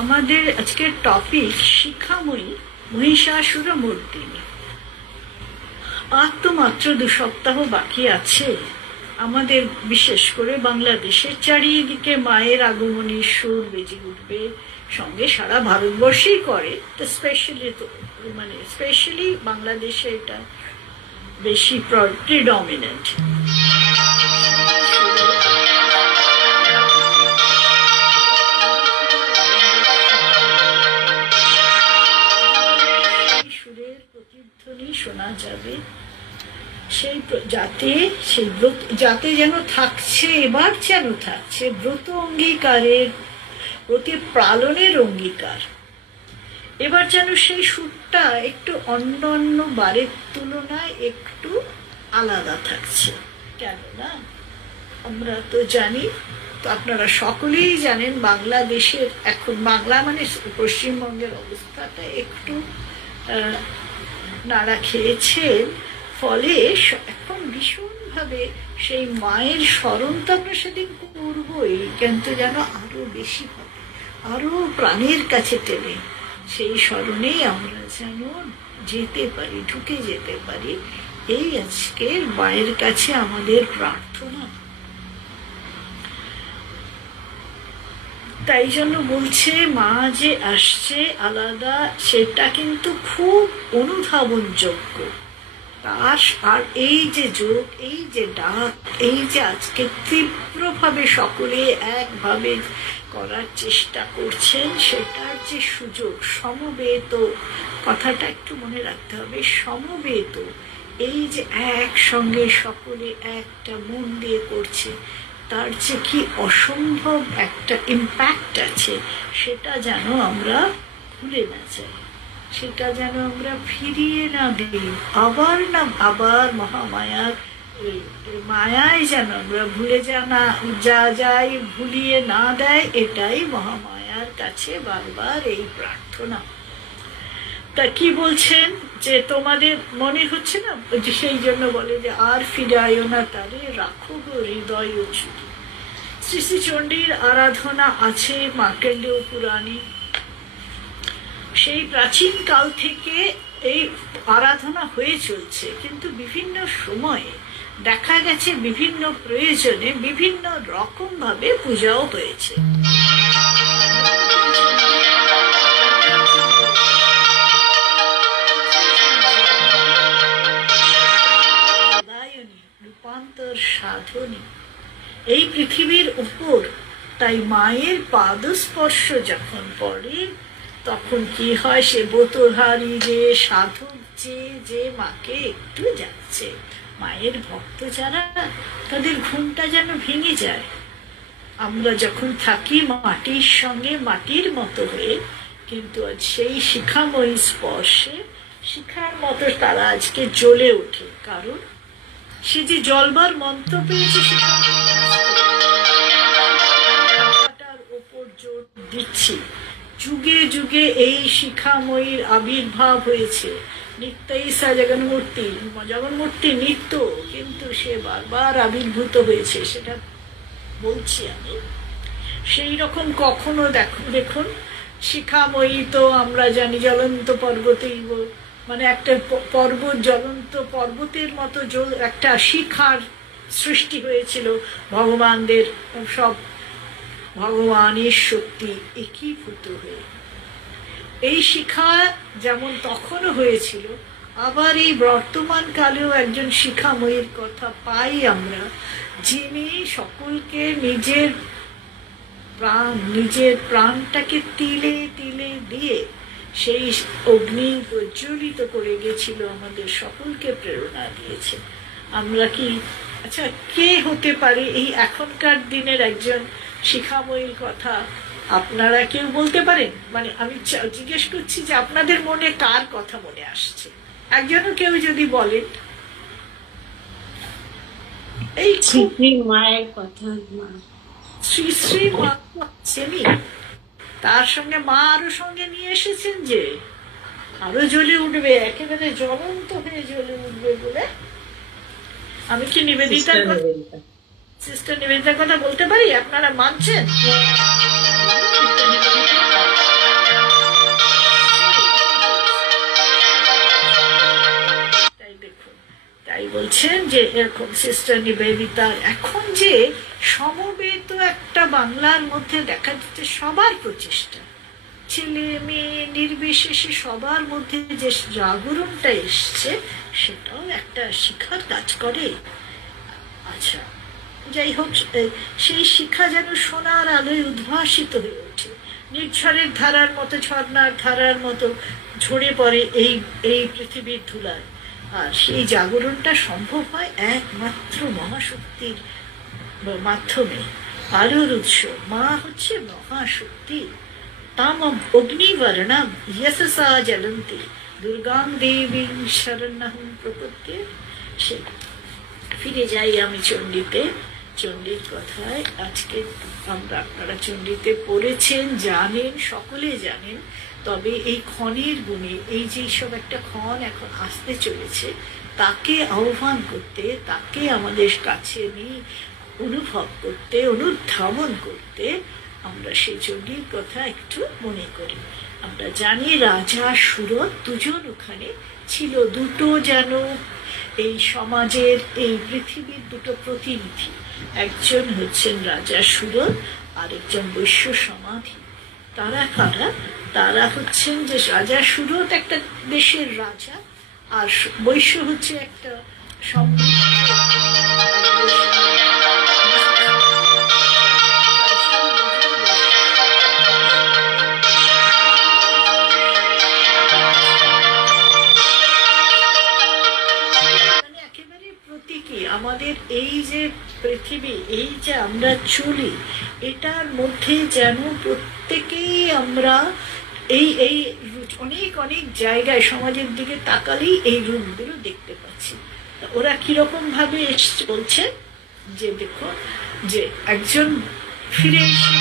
আমাদের আজকের টপিক শিখাময়ী মহিষাসুরমর্দিনী। আর তো মাত্র 2 সপ্তাহ বাকি আছে। আমাদের বিশেষ করে বাংলাদেশের চারিদিকে মায়ের আগমনের সুর বেজে উঠবে, সঙ্গে সারা ভারতবর্ষেই করে, তো স্পেশালি বাংলাদেশে এটা বেশি প্রিডমিনেন্ট। সুরের প্রতিধ্বনি শোনা যাবে, সেই যাতে যেন থাকছে, এবার যেন থাকছে ব্রত অঙ্গীকারের প্রতি পালনের অঙ্গীকার। এবার যেন সেই সুরটা একটু অন্য বারের তুলনায় একটু আলাদা থাকছে। কেননা আমরা তো জানি, তো আপনারা সকলেই জানেন, বাংলাদেশের এখন বাংলা মানে পশ্চিমবঙ্গের অবস্থাটা একটু নাড়া খেয়েছেন, ফলে এখন ভীষণভাবে সেই মায়ের স্মরণ তো আমরা সেদিন করবই, কিন্তু যেন আরো বেশি হবে, আরো প্রাণের কাছে টেনে সেই স্মরণেই আমরা যেন যেতে পারি, ঢুকে যেতে পারি, এই আজকের মায়ের কাছে আমাদের প্রার্থনা। তাই জন্য বলছে, মা যে আসছে আলাদা, সেটা কিন্তু খুব অনুধাবনযোগ্য। আর এই যে যোগ, এই যে ডাক, এই যে আজকে তীব্রভাবে সকলে একভাবে করার চেষ্টা করছেন, সেটার যে সুযোগ, সমবেত, কথাটা একটু মনে রাখতে হবে, সমবেত, এই যে একসঙ্গে সকলে একটা মন দিয়ে করছে, তার যে কি অসম্ভব একটা ইম্প্যাক্ট আছে, সেটা যেন আমরা ভুলে না যাই, সেটা যেন আমরা ফিরিয়ে না দিই, আবার মহামায়ার মায়ায় যেন আমরা ভুলে যাই, ভুলিয়ে না দেয়, এটাই মহামায়ার কাছে বারবার এই প্রার্থনা। তা কি বলছেন, যে তোমাদের মনে হচ্ছে না, সেই জন্য বলে যে আর ফিরাইও না তারে, রাখো গো হৃদয় চুরি। শ্রী শ্রী চণ্ডীর আরাধনা আছে মার্কণ্ডেয় পুরাণে। সেই প্রাচীন কাল থেকে এই আরাধনা হয়ে চলছে, কিন্তু বিভিন্ন সময়ে দেখা গেছে বিভিন্ন প্রয়োজনে বিভিন্ন রকম ভাবে পূজাও হয়েছে। রূপান্তর সাধনী এই পৃথিবীর উপর, তাই মায়ের পাদস্পর্শ যখন পড়ে, তখন কি হয়, সে বোতহারি যে সাধক যে মাকে একটু যাচ্ছে, মায়ের ভক্ত যারা, তাদের ঘুমটা যেন ভেঙে যায়। আমরা যখন থাকি মাটির সঙ্গে, মাটির মতো হয়ে, কিন্তু আজ সেই শিখাময়ী স্পর্শে শিখার মতো তারা আজকে জ্বলে ওঠে। কারণ সে যে জলবার মন্ত্র পেয়েছে, শিখাটার ওপর জোর দিচ্ছি। যুগে যুগে এই শিখাময়ীর আবির্ভাব হয়েছে। নিত্যই সা জগন্মূর্তি নিত্য, কিন্তু সে বারবার আবির্ভূত হয়েছে, সেটা বলছি আমি। সেই রকম কখনো দেখুন শিখাময়ী তো আমরা জানি জ্বলন্ত পর্বতেই, মানে একটা পর্বত, জ্বলন্ত পর্বতের মতো একটা শিখার সৃষ্টি হয়েছিল, ভগবানদের সব ভগবানের শক্তি একীভূত হয়ে। এই শিখা যেমন তখনও হয়েছিল, আবার এই বর্তমান কালেও একজন শিখাময়ীর কথা পাই আমরা, যিনি সকলকে নিজের প্রাণটাকে তিলে তিলে দিয়ে সেই অগ্নি প্রজ্বলিত করে গেছিল, আমাদের সকলকে প্রেরণা দিয়েছে। আমরা কি, আচ্ছা, কে হতে পারে এই এখনকার দিনের একজন শিখাময়ীর কথা আপনারা কেউ বলতে পারেন? মানে আমি জিজ্ঞেস করছি যে আপনাদের মনে কার কথা মনে আসছে, একজনও কেউ যদি বলেন। এই মায়ের কথা, শ্রী শ্রী মা আছেনই, তার সঙ্গে মা আরো সঙ্গে নিয়ে এসেছেন, যে আরো জ্বলে উঠবে, একেবারে জ্বলন্ত হয়ে জ্বলে উঠবে বলে। আমি কি সিস্টার নিবেদিতার কথা বলতে পারি? আপনারা মানছেন? যে এরকম সিস্টার নিবেদিতার এখন যে সমবেত একটা বাংলার মধ্যে দেখা যাচ্ছে সবার প্রচেষ্টা, ছেলে মেয়ে নির্বিশেষে সবার মধ্যে যে জাগরণটা এসছে সেটাও একটা শিক্ষার কাজ করে। আচ্ছা, যাই হোক, সেই শিক্ষা যেন সোনার আলোয় উদ্ভাসিত হয়ে ওঠে, নির্ঝরের ধারার মতো, ঝর্ণার ধারার মতো ঝরে পড়ে এই এই পৃথিবীর ধুলায়। আর সেই জাগরণটা সম্ভব হয় একমাত্র মহাশক্তির মাধ্যমে। আলোর উৎস মা হচ্ছে মহাশক্তি। তাম অগ্নিবর্ণম ইয়সসা জ্বলন্তি দুর্গাং দেবীং শরণ্যহম প্রপদ্যে। সে ফিরে যাই আমি চণ্ডীতে, চণ্ডীর কথায়। আজকে আপনারা চণ্ডীতে পড়েছেন, জানেন, সকলে জানেন। তবে এই ক্ষণের গুণে, এই যে সব একটা ক্ষণ এখন আসতে চলেছে, তাকে আহ্বান করতে, তাকে আমাদের কাছে নিয়ে অনুভব করতে, অনুধাবন করতে আমরা সেই চণ্ডীর কথা একটু মনে করি। আমরা জানি রাজা সুরত দুজন ওখানে ছিল, দুটো যেন এই সমাজের, এই পৃথিবীর দুটো প্রতিনিধি। একজন হচ্ছেন রাজা সুরত, আরেকজন বৈশ্য সমাধি। তারা কারা? তারা হচ্ছেন যে রাজা সুরত একটা দেশের রাজা, আর বৈশ্য হচ্ছে একটা একেবারে প্রতীকী। আমাদের এই যে পৃথিবী, এই যে আমরা চলি, এটার মধ্যে যেন প্রত্যেকেই আমরা এই এই অনেক অনেক জায়গায় সমাজের দিকে তাকালেই এই রূপগুলো দেখতে পাচ্ছি। ওরা কিরকম ভাবে এসছে বলছে যে দেখো, যে একজন ফিরে এসে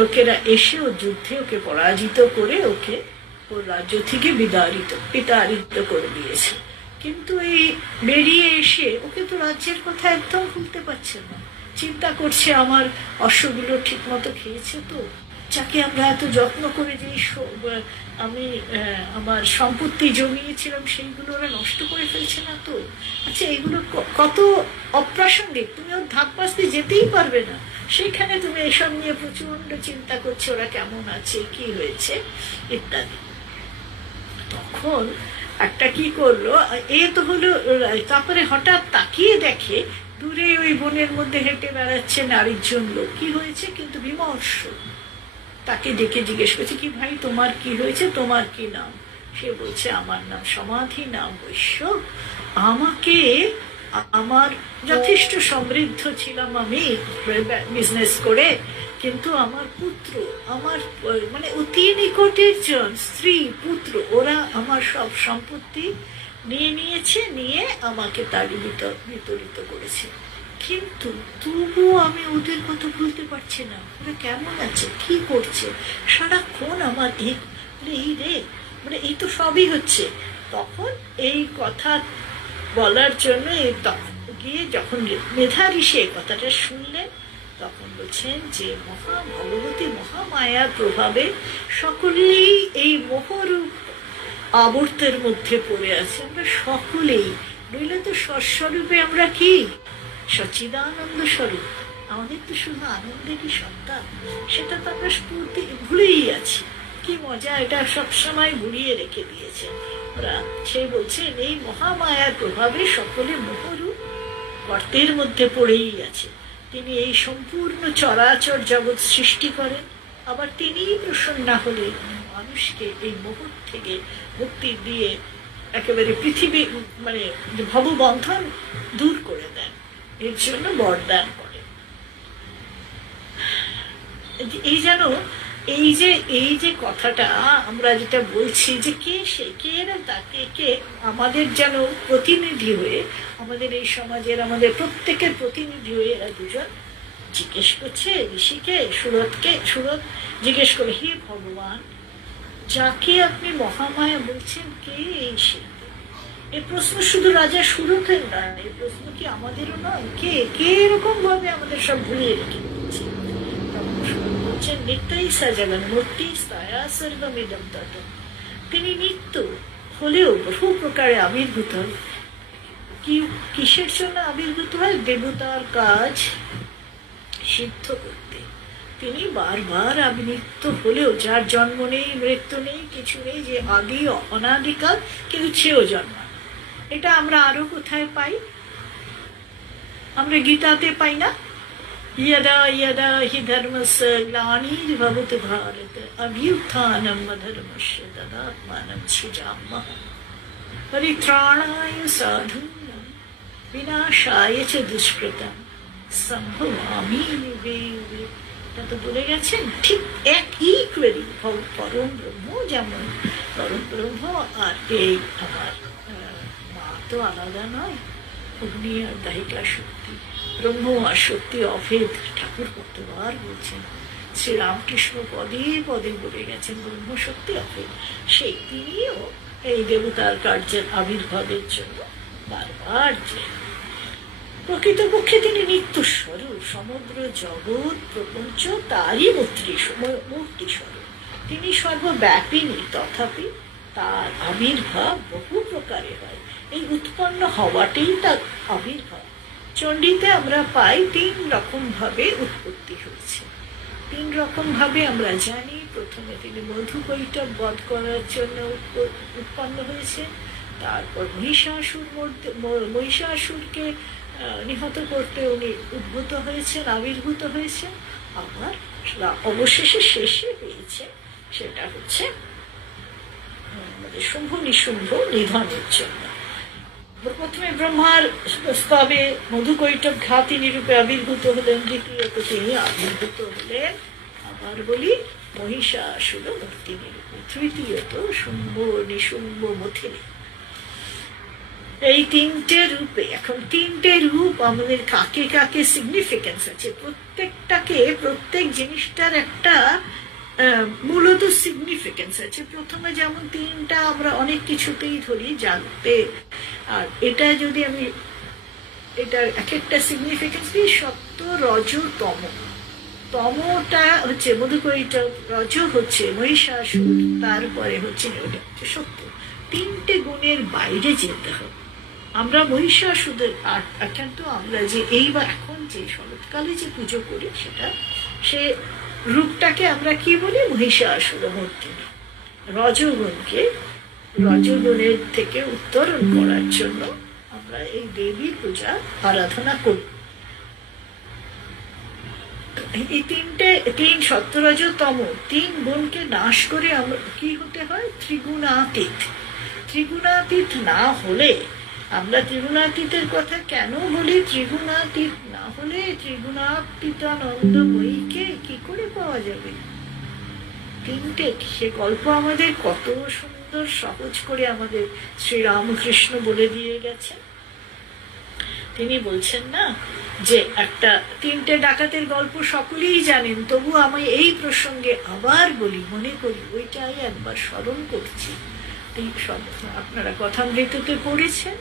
লোকেরা এসে ও যুদ্ধে ওকে পরাজিত করে ওকে ওর রাজ্য থেকে বিতাড়িত করে দিয়েছে। কিন্তু এই বেরিয়ে এসে ওকে তো রাজ্যের কথা একদম ভুলতে পারছে না। চিন্তা করছে আমার অশ্বগুলো ঠিক মতো খেয়েছে তো, যাকে আমরা এত যত্ন করে যে আমি আমার সম্পত্তি জমিয়েছিলাম সেইগুলো ওরা নষ্ট করে ফেলছে না তো। আচ্ছা, এগুলো কত অপ্রাসঙ্গিক, তুমি ওর ধাপ পাশ দিয়ে যেতেই পারবে না, সেখানে তুমি এসব নিয়ে প্রচন্ড চিন্তা করছো ওরা কেমন আছে, কি হয়েছে ইত্যাদি। তখন একটা কি করলো, এ তো হলো। তারপরে হঠাৎ তাকিয়ে দেখে দূরে ওই বনের মধ্যে হেঁটে বেড়াচ্ছে নারীজন লোক। কি হয়েছে? কিন্তু বিমর্ষ। তাকে ডেকে জিজ্ঞেস করছে, কি ভাই তোমার কি হয়েছে, তোমার কি নাম? সে বলছে, আমার নাম সমাধি, নাম বৈশ্য। আমাকে, আমার যথেষ্ট সমৃদ্ধ ছিলাম আমি বিজনেস করে, কিন্তু আমার পুত্র, আমার মানে অতি নিকটের জন, স্ত্রী পুত্র, ওরা আমার সব সম্পত্তি নিয়ে নিয়েছে, নিয়ে আমাকে তাড়ি বিতরিত করেছে। কিন্তু তবুও আমি ওদের কথা বলতে পারছি না, ওরা কেমন আছে, কি করছে, সারাক্ষণ আমার এই রে, মানে এই তো সবই হচ্ছে। তখন এই কথা বলার জন্য গিয়ে যখন মেধা ঋষি এই কথাটা শুনলেন, তখন বলছেন যে ভগবতী মহামায়ার প্রভাবে সকলেই এই মোহরূপ আবর্তের মধ্যে পড়ে আছে। আমরা সকলেই, নইলে তো স্বস্বরূপে আমরা কি সচিদানন্দ স্বরূপ, আমাদের তো শুধু আনন্দেরই সত্তা, সেটা তো আমরা ভুলেই আছি। কি মজা, এটা সবসময় ঘুরিয়ে রেখে দিয়েছে ওরা। সে বলছে এই মহামায়ার প্রভাবে সকলে মোহরূপ গর্তের মধ্যে পড়েই আছে। তিনি এই সম্পূর্ণ চরাচর জগৎ সৃষ্টি করেন, আবার তিনিই প্রসন্ন হলে মানুষকে এই মোহ থেকে মুক্তি দিয়ে একেবারে পৃথিবী মানে ভববন্ধন দূর করে দেন, এর জন্য বরদান করেন। এই যেন এই যে কথাটা আমরা যেটা বলছি যে কে সে, কে না তাকে, কে আমাদের যেন প্রতিনিধি হয়ে, আমাদের এই সমাজের, আমাদের প্রত্যেকের প্রতিনিধি হয়ে এরা দুজন জিজ্ঞেস করছে ঋষিকে, সুরত জিজ্ঞেস করে, হে ভগবান, যাকে আপনি মহামায়া বলছেন, কে এই শিল্পী? এই প্রশ্ন শুধু রাজা সুরথের নয়, এই প্রশ্ন কি আমাদেরও নয়? কে কে এরকম ভাবে আমাদের সব ভুলিয়ে রেখে দিচ্ছে? তখন সুরথ বলছেন, নিত্যই সাজাগান মূর্তি স্থায়া সর্বমিদম ততম। তিনি নিত্য হলেও বহু প্রকারে আবির্ভূত হয়। কি কিসের জন্য আবির্ভূত হয়? দেবতার কাজ সিদ্ধ করতে। তিনি বারবার আবির্ভূত হলেও, যার জন্ম নেই, মৃত্যু নেই, কিছু নেই, যে আদি অনাদিকাল, কিন্তু সেও জন্ম। এটা আমরা আরো কোথায় পাই? আমরা গীতাতে পাই না? यदा यदा हि धर्मस्य ग्लानिर्भवति भारत अभ्युत्थानम् अधर्मस्य तदात्मानं सृजाम्यहम् परित्राणाय साधूनां विनाशाय च दुष्कृतं সম্ভবামি যুগে যুগে। এটা তো বলে গেছেন। ঠিক একই কোয়েরি, পরম ব্রহ্ম যেমন পরম ব্রহ্ম, আর এই আমার মা তো আলাদা নয়, অগ্নি আর দাহিকা শক্তি, ব্রহ্ম আর শক্তি অভেদ। ঠাকুর কতবার বলছেন, শ্রীরামকৃষ্ণ পদে পদে বলে গেছেন ব্রহ্ম শক্তি অভেদ। সেই তিনিও এই দেবতার কার্যের আবির্ভাবের জন্য বারবার যে প্রকৃতপক্ষে তিনি নিত্য স্বরূপ, সমগ্র জগৎ প্রপঞ্চ তারই মূর্তি স্বরূপ। তিনি সর্বব্যাপিনী, তথাপি তার আবির্ভাব বহু প্রকারে হয়। এই উৎপন্ন হওয়াটাই তার আবির্ভাব। চণ্ডীতে আমরা পাই 3 রকম ভাবে উৎপত্তি হয়েছে। 3 রকম ভাবে আমরা জানি। প্রথমে তিনি মধুকৈটব বধ করার জন্য উৎপন্ন হয়েছে। তারপর মহিষাসুরকে নিহত করতে উনি উদ্ভূত হয়েছেন, আবির্ভূত হয়েছেন। আবার অবশেষে শেষে পেয়েছে, সেটা হচ্ছে শুম্ভ নিশুম্ভ নিধনের জন্য। প্রথমে ব্রহ্মার স্তবে মধুকৈটব ঘাতিনী রূপে আবির্ভূত হলেন, দ্বিতীয়ত তিনি আবির্ভূত হলেন আবার বলি মহিষাসুর মূর্তিনী রূপে, তৃতীয়ত শুম্ভ নিশুম্ভ মথিনী। এই 3টে রূপে, এখন 3টে রূপ আমাদের কাকে কাকে সিগনিফিকেন্স আছে, প্রত্যেকটাকে, প্রত্যেক জিনিসটার একটা মূলত সিগনিফিকেন্স আছে। প্রথমে যেমন 3টা আমরা অনেক কিছুতেই ধরি জানতে, আর এটা যদি আমি এটার এক একটা সিগনিফিকেন্স দিই, সত্য রজ তম। তমটা হচ্ছে মধুকৈটব, রজ হচ্ছে মহিষাসুর, তারপরে হচ্ছে সত্য। 3টে গুণের বাইরে যেতে হবে। আমরা মহিষাসুরের কিন্তু আমরা যে এইবার এখন যে শরৎকালে যে পুজো করি, সেটা সে রূপটাকে আমরা কি বলি? মহিষাসুর মূর্তিনী। রজগুণকে, রজগুণের থেকে উত্তরণ করার জন্য আমরা এই দেবীর পূজা আরাধনা করি। এই 3 সত্য রজ তম 3 গুণকে নাশ করে আমরা কি হতে হয়? ত্রিগুণাতীত। ত্রিগুণাতীত না হলে, আমরা ত্রিগুণাতীতের কথা কেন বলি? ত্রিগুণাতীত না হলে ত্রিগুণাতীতানন্দময়ীকে কি করে পাওয়া যাবে? 3টে সে গল্প আমাদের কত সুন্দর সহজ করে আমাদের শ্রীরামকৃষ্ণ বলে দিয়ে গেছেন। তিনি বলছেন না যে একটা 3টে ডাকাতের গল্প সকলেই জানেন, তবু আমি এই প্রসঙ্গে আবার বলি, মনে করি ওইটাই একবার স্মরণ করছি। আপনারা কথামৃততে পড়েছেন,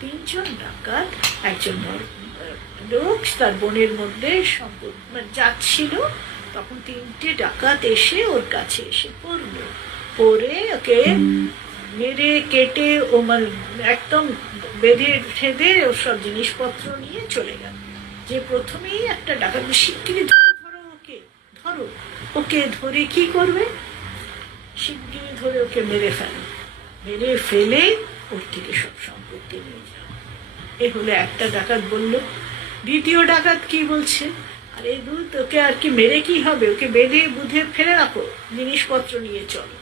3 জন ডাকাত, একজন লোক তার বনের মধ্যে যাচ্ছিল, তখন 3টে ডাকাত এসে ওর কাছে এসে পড়লো, পরে ওকে মেরে কেটে ও একদম বেঁধে ঠেঁধে ওর সব জিনিসপত্র নিয়ে চলে গেল। যে প্রথমেই একটা ডাকাত, শিগগিরি ধরো ধরো ওকে, ধরো ওকে, ধরে কি করবে? শিগগিরি ধরে ওকে মেরে ফেলো, মেরে ফেলে ওর থেকে সব সম্পত্তি নিয়ে যাও। এ হলো একটা ডাকাত বলল। দ্বিতীয় ডাকাত কি বলছে? আরে দুধ, ওকে আর কি মেরে কি হবে, ওকে বেঁধে বুধে ফেলে রাখো, জিনিসপত্র নিয়ে চলো।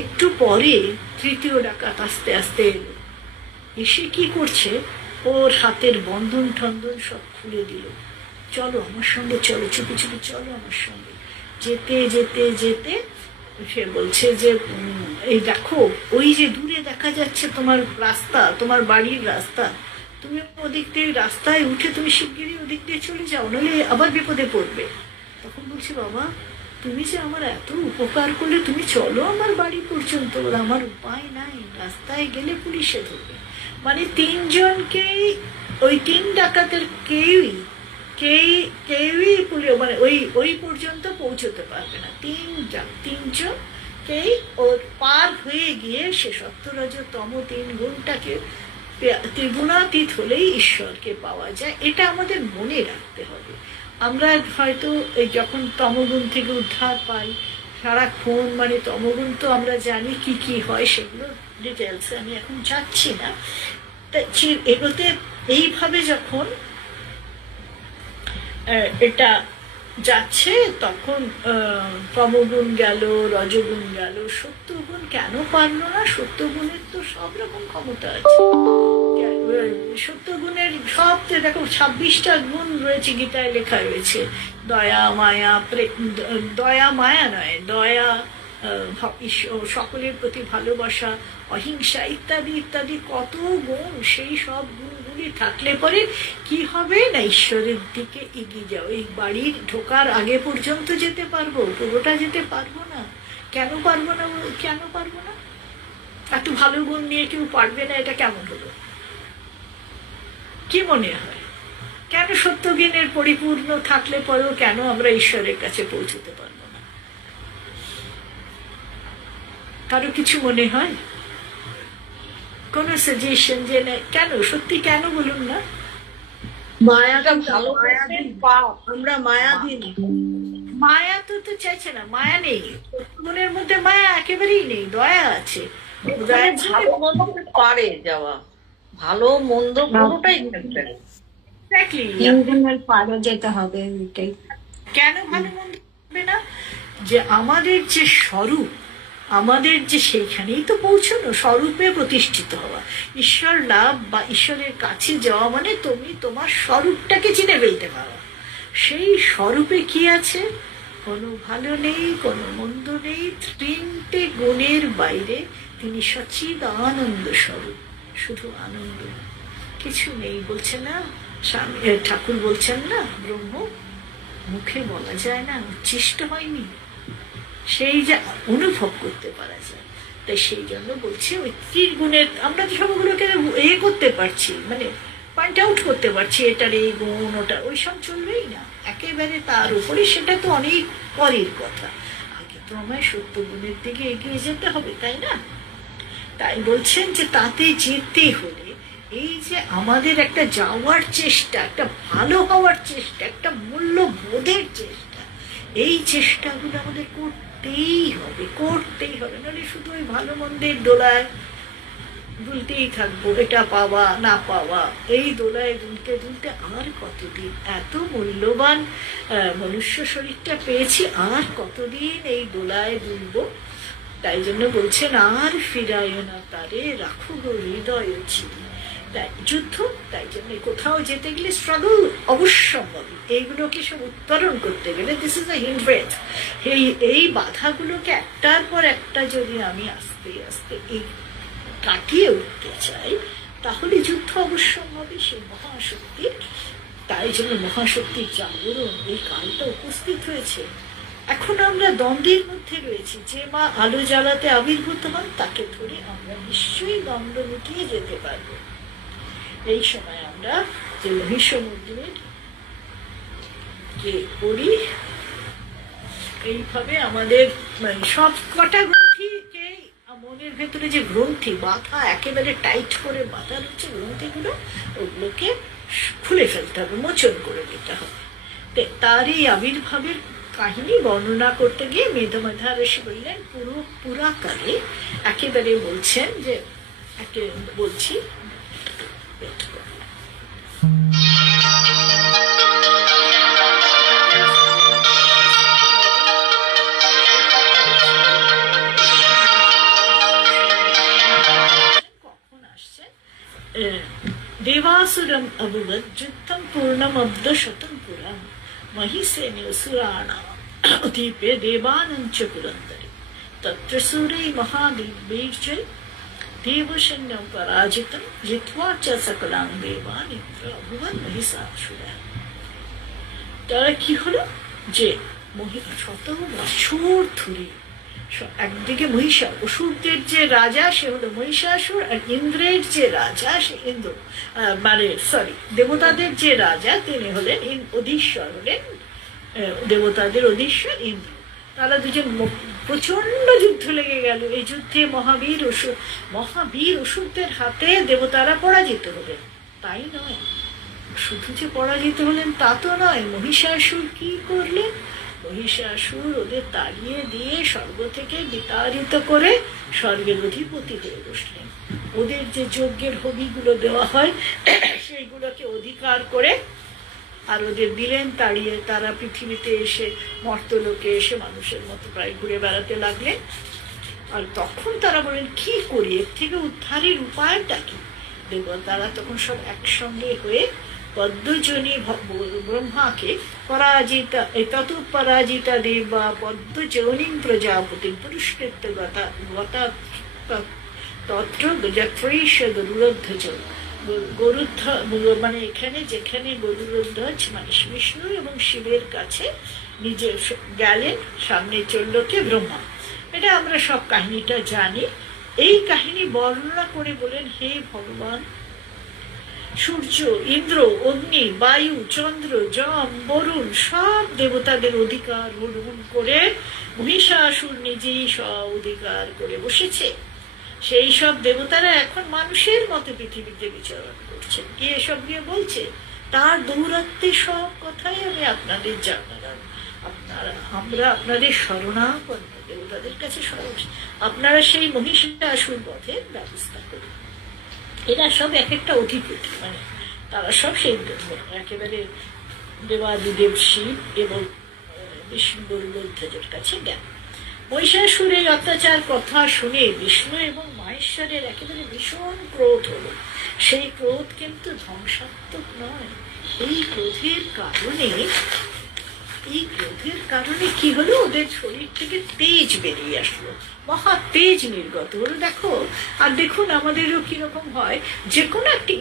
একটু পরে তৃতীয় ডাকাত আস্তে আস্তে এলো, এসে কি করছে? ওর হাতের বন্ধন ঠন্ধন সব খুলে দিল। চলো আমার সঙ্গে, চলো, চুপি চুপি চলো আমার সঙ্গে। যেতে যেতে যেতে সে বলছে যে, এই দেখো, ওই যে দূরে দেখা যাচ্ছে তোমার রাস্তা, তোমার বাড়ির রাস্তা, তুমি ওদিক দিয়ে রাস্তায় উঠে তুমি শিগগিরই ওদিক দিয়ে চলে যাও, নইলে আবার বিপদে পড়বে। তখন বলছি, বাবা তুমি যে আমার এত উপকার করলে, তুমি চলো আমার বাড়ি পর্যন্ত। বলে, আমার উপায় নাই, রাস্তায় গেলে পুলিশে ধরবে। মানে তিনজনকেই, ওই তিন ডাকাতের কেউই মানে ওই ওই পর্যন্ত পৌঁছতে পারবে না। তিনজনকেই ওর পার হয়ে গিয়ে সে সত্যরজতম 3 গুণটাকে ত্রিগুণাতীত হলেই ঈশ্বরকে পাওয়া যায়। এটা আমাদের মনে রাখতে হবে। আমরা হয়তো এই যখন তমগুণ থেকে উদ্ধার পাই, সারাক্ষণ মানে তমগুণ তো আমরা জানি কি কি হয়, সেগুলো ডিটেলসে আমি এখন যাচ্ছি না। এগোতে এইভাবে যখন এটা যাচ্ছে, তখন তমগুণ গেল, রজগুণ গেল, সত্যগুণ কেন পারলো না? সত্যগুণের তো সব রকম ক্ষমতা আছে। সত্যগুণের সব, দেখো 26টা গুণ রয়েছে, গীতায় লেখা রয়েছে। দয়া মায়া, দয়া মায়া নয়, দয়া, সকলের প্রতি ভালোবাসা, অহিংসা ইত্যাদি ইত্যাদি কত গুণ। সেই সব গুণগুলি থাকলে পরে কি হবে না, ঈশ্বরের দিকে এগিয়ে যাও। এই বাড়ির ঢোকার আগে পর্যন্ত যেতে পারবো, পুরোটা যেতে পারবো না। কেন পারবো না? কেন পারবো না? এত ভালো গুণ নিয়ে কেউ পারবে না, এটা কেমন হলো? কি মনে হয়, কেন সত্যজ্ঞানের পরিপূর্ণ থাকলে পরেও কেন আমরা ঈশ্বরের কাছে পৌঁছতে পারবো না? কারো কিছু মনে হয়? কোন সাজেশন? যে কেন, সত্যি কেন বলুন না? মায়াটা ভালো, আমরা মায়াধীন। মায়া তো চাইছে না, মায়া নেই সত্যগুণের মধ্যে, মায়া একেবারেই নেই, দয়া আছে। ভালো মন্দ পারে যাওয়া, ভালো মন্দ পুরোটাই থাকবে। তিনজনের পারে যেতে হবে, এটাই। কেন ভালো মন্দ হবে না? যে আমাদের যে স্বরূপ, আমাদের যে সেইখানেই তো পৌঁছানো, স্বরূপে প্রতিষ্ঠিত হওয়া। ঈশ্বর লাভ বা ঈশ্বরের কাছে যাওয়া মানে তুমি তোমার স্বরূপটাকে চিনে ফেলতে পারো। সেই স্বরূপে কি আছে? কোনো ভালো নেই, কোনো মন্দ নেই, 3টে গুণের বাইরে তিনি সচিদ আনন্দ স্বরূপ, শুধু আনন্দ, কিছু নেই। বলছে না ঠাকুর, বলছেন না, ব্রহ্ম মুখে বলা যায় না, উচ্ছিষ্ট হয়নি, সেই যা অনুভব করতে পারা যায়। তাই সেই জন্য বলছি ওই ত্রিগুণের, আমরা তো সবগুলোকে করতে পারছি, মানে পয়েন্ট আউট করতে পারছি, এটার এই গুণ, ওটা, ওই সব চলবেই না একেবারে। তার উপরে সেটা তো অনেক পরের কথা। আগে তো আমায় সত্য গুণের দিকে এগিয়ে যেতে হবে, তাই না? তাই বলছেন যে তাতে যেতে হলে এই যে আমাদের একটা যাওয়ার চেষ্টা, একটা ভালো হওয়ার চেষ্টা, একটা মূল্যবোধের চেষ্টা, এই চেষ্টাগুলো আমাদের করতেই হবে, করতেই হবে। নাহলে শুধু ওই ভালো মন্দের দোলায় দুলতেই থাকবো, এটা পাওয়া না পাওয়া, এই দোলায় দুলতে দুলতে আর কতদিন? এত মূল্যবান মনুষ্য শরীরটা পেয়েছি, আর কতদিন এই দোলায় দুলবো? তাই জন্য বলছেন, আর ফিরায় না তারে, রাখো গো হৃদয় চিরে। তাই যুদ্ধ, তাই জন্য কোথাও যেতে গেলে স্ট্রাগল অবশ্যম্ভাবী। এইগুলোকে সব উত্তরণ করতে গেলে দিস ইজ আ হিন্ড্রেন্স। এই বাধাগুলোকে একটার পর একটা যদি আমি আস্তে আস্তে কাটিয়ে উঠতে চাই, তাহলে যুদ্ধ অবশ্যম্ভাবী সেই মহাশক্তির। তাই জন্য মহাশক্তির জাগরণ এই কালটা উপস্থিত হয়েছে। এখন আমরা দ্বন্দ্বের মধ্যে রয়েছি। যে মা আলো জ্বালাতে আবির্ভূত হন, তাকে ধরে আমরা নিশ্চয়ই দ্বন্দ্ব মিটিয়ে যেতে পারবো। এই সময় আমরা যে মহিষমর্দিনীর কে করি, এইভাবে আমাদের সব কটা গ্রন্থিকে, মনের ভেতরে যে গ্রন্থি বাঁধা, একেবারে টাইট করে বাঁধা রয়েছে গ্রন্থিগুলো, ওগুলোকে খুলে ফেলতে হবে, মোচন করে দিতে হবে। তারই আবির্ভাবের কাহিনী বর্ণনা করতে গিয়ে মেধা ঋষি বললেন, পুরাকালে একেবারে বলছেন যে, বলছি কখন আসছে, দেবাসুরম অবগত যুদ্ধম পূর্ণমব্দ শতম পুরম মহিষেনে অসুরাণাম অতীপে দেবানঞ্চ পুরন্দরে তত্র সূরৈ মহাদিব্যৈর্জয় দেবসৈন্যম পরাজিতম জিত্বা চ সকলাং দেবান ইন্দ্র অভুবন মহিষাসুরা। তারা কি হলো যে শত বছর ধরে একদিকে অসুরদের যে রাজা সে হলো মহিষাসুর, আর ইন্দ্রের যে রাজা সে ইন্দ্র, মানে সরি দেবতাদের যে রাজা তিনি হলেন অধীশ্বর, হলেন দেবতাদের অধীশ্বর ইন্দ্র। তারা দুজন প্রচন্ড যুদ্ধ লেগে গেল। এই যুদ্ধে মহাবীর অসুরদের হাতে দেবতারা পরাজিত হলেন। তাই নয়, শুধু যে পরাজিত হলেন তা তো নয়, মহিষাসুর কি করলেন? মহিষাসুর ওদের তাড়িয়ে দিয়ে স্বর্গ থেকে বিতাড়িত করে স্বর্গের অধিপতি হয়ে বসলেন। ওদের যে যজ্ঞের হবিগুলো দেওয়া হয় সেইগুলোকে অধিকার করে আর ওদের দিলেন তাড়িয়ে। তারা পৃথিবীতে এসে মর্তলোকে এসে মানুষের মতো প্রায় ঘুরে বেড়াতে লাগলেন। আর তখন তারা বলেন কি করি, এর থেকে উদ্ধারের উপায়টা কি? দেবতারা তখন সব একসঙ্গে হয়ে পদ্মজনী ব্রহ্মাকে পরাজিতা পরাজিতা দেবা পদ্মজনী প্রজাপতি পুরস্কৃত গতা তত্র গজত্রৈষ গরুরধ্বজ। গরুধ্ব মানে এখানে যেখানে গরুরধ্বজ মানে বিষ্ণু এবং শিবের কাছে নিজে গেলেন, সামনে চলল কে? ব্রহ্মা। এটা আমরা সব কাহিনীটা জানি। এই কাহিনী বর্ণনা করে বলেন, হে ভগবান, সূর্য, ইন্দ্র, অগ্নি, বায়ু, চন্দ্র, যম, বরুণ সব দেবতাদের অধিকার গ্রহণ করে মহিষাসুর নিজেই সব অধিকার করে বসেছে। সেই সব দেবতারা এখন মানুষের মতো পৃথিবীতে বিচরণ করছে। কি এসব গিয়ে বলছে? তার দৌরাত্মে সব কথাই আমি আপনাদের জানালাম। আমরা আপনাদের শরণাপন্ন, দেবতাদের কাছে শরণ, আপনারা সেই মহিষাসুর বধের ব্যবস্থা করুন। এরা সব এক একটা অধিপতি, মানে তারা সব সেই একেবারে দেবাদিদেব শিব এবং বিষ্ণু গরুরধ্বজের কাছে গেল। মহিষাসুর এই অত্যাচার কথা শুনে বিষ্ণু এবং মহেশ্বরের একেবারে ভীষণ ক্রোধ হলো। সেই ক্রোধ কিন্তু ধ্বংসাত্মক নয়। এই ক্রোধের কারণে কি হলো? ওদের শরীর থেকে তেজ বেরিয়ে আসলো, মহা তেজ নির্গত হলো। দেখো, আর দেখুন আমাদেরও কিরকম হয়, যে কোনো একটা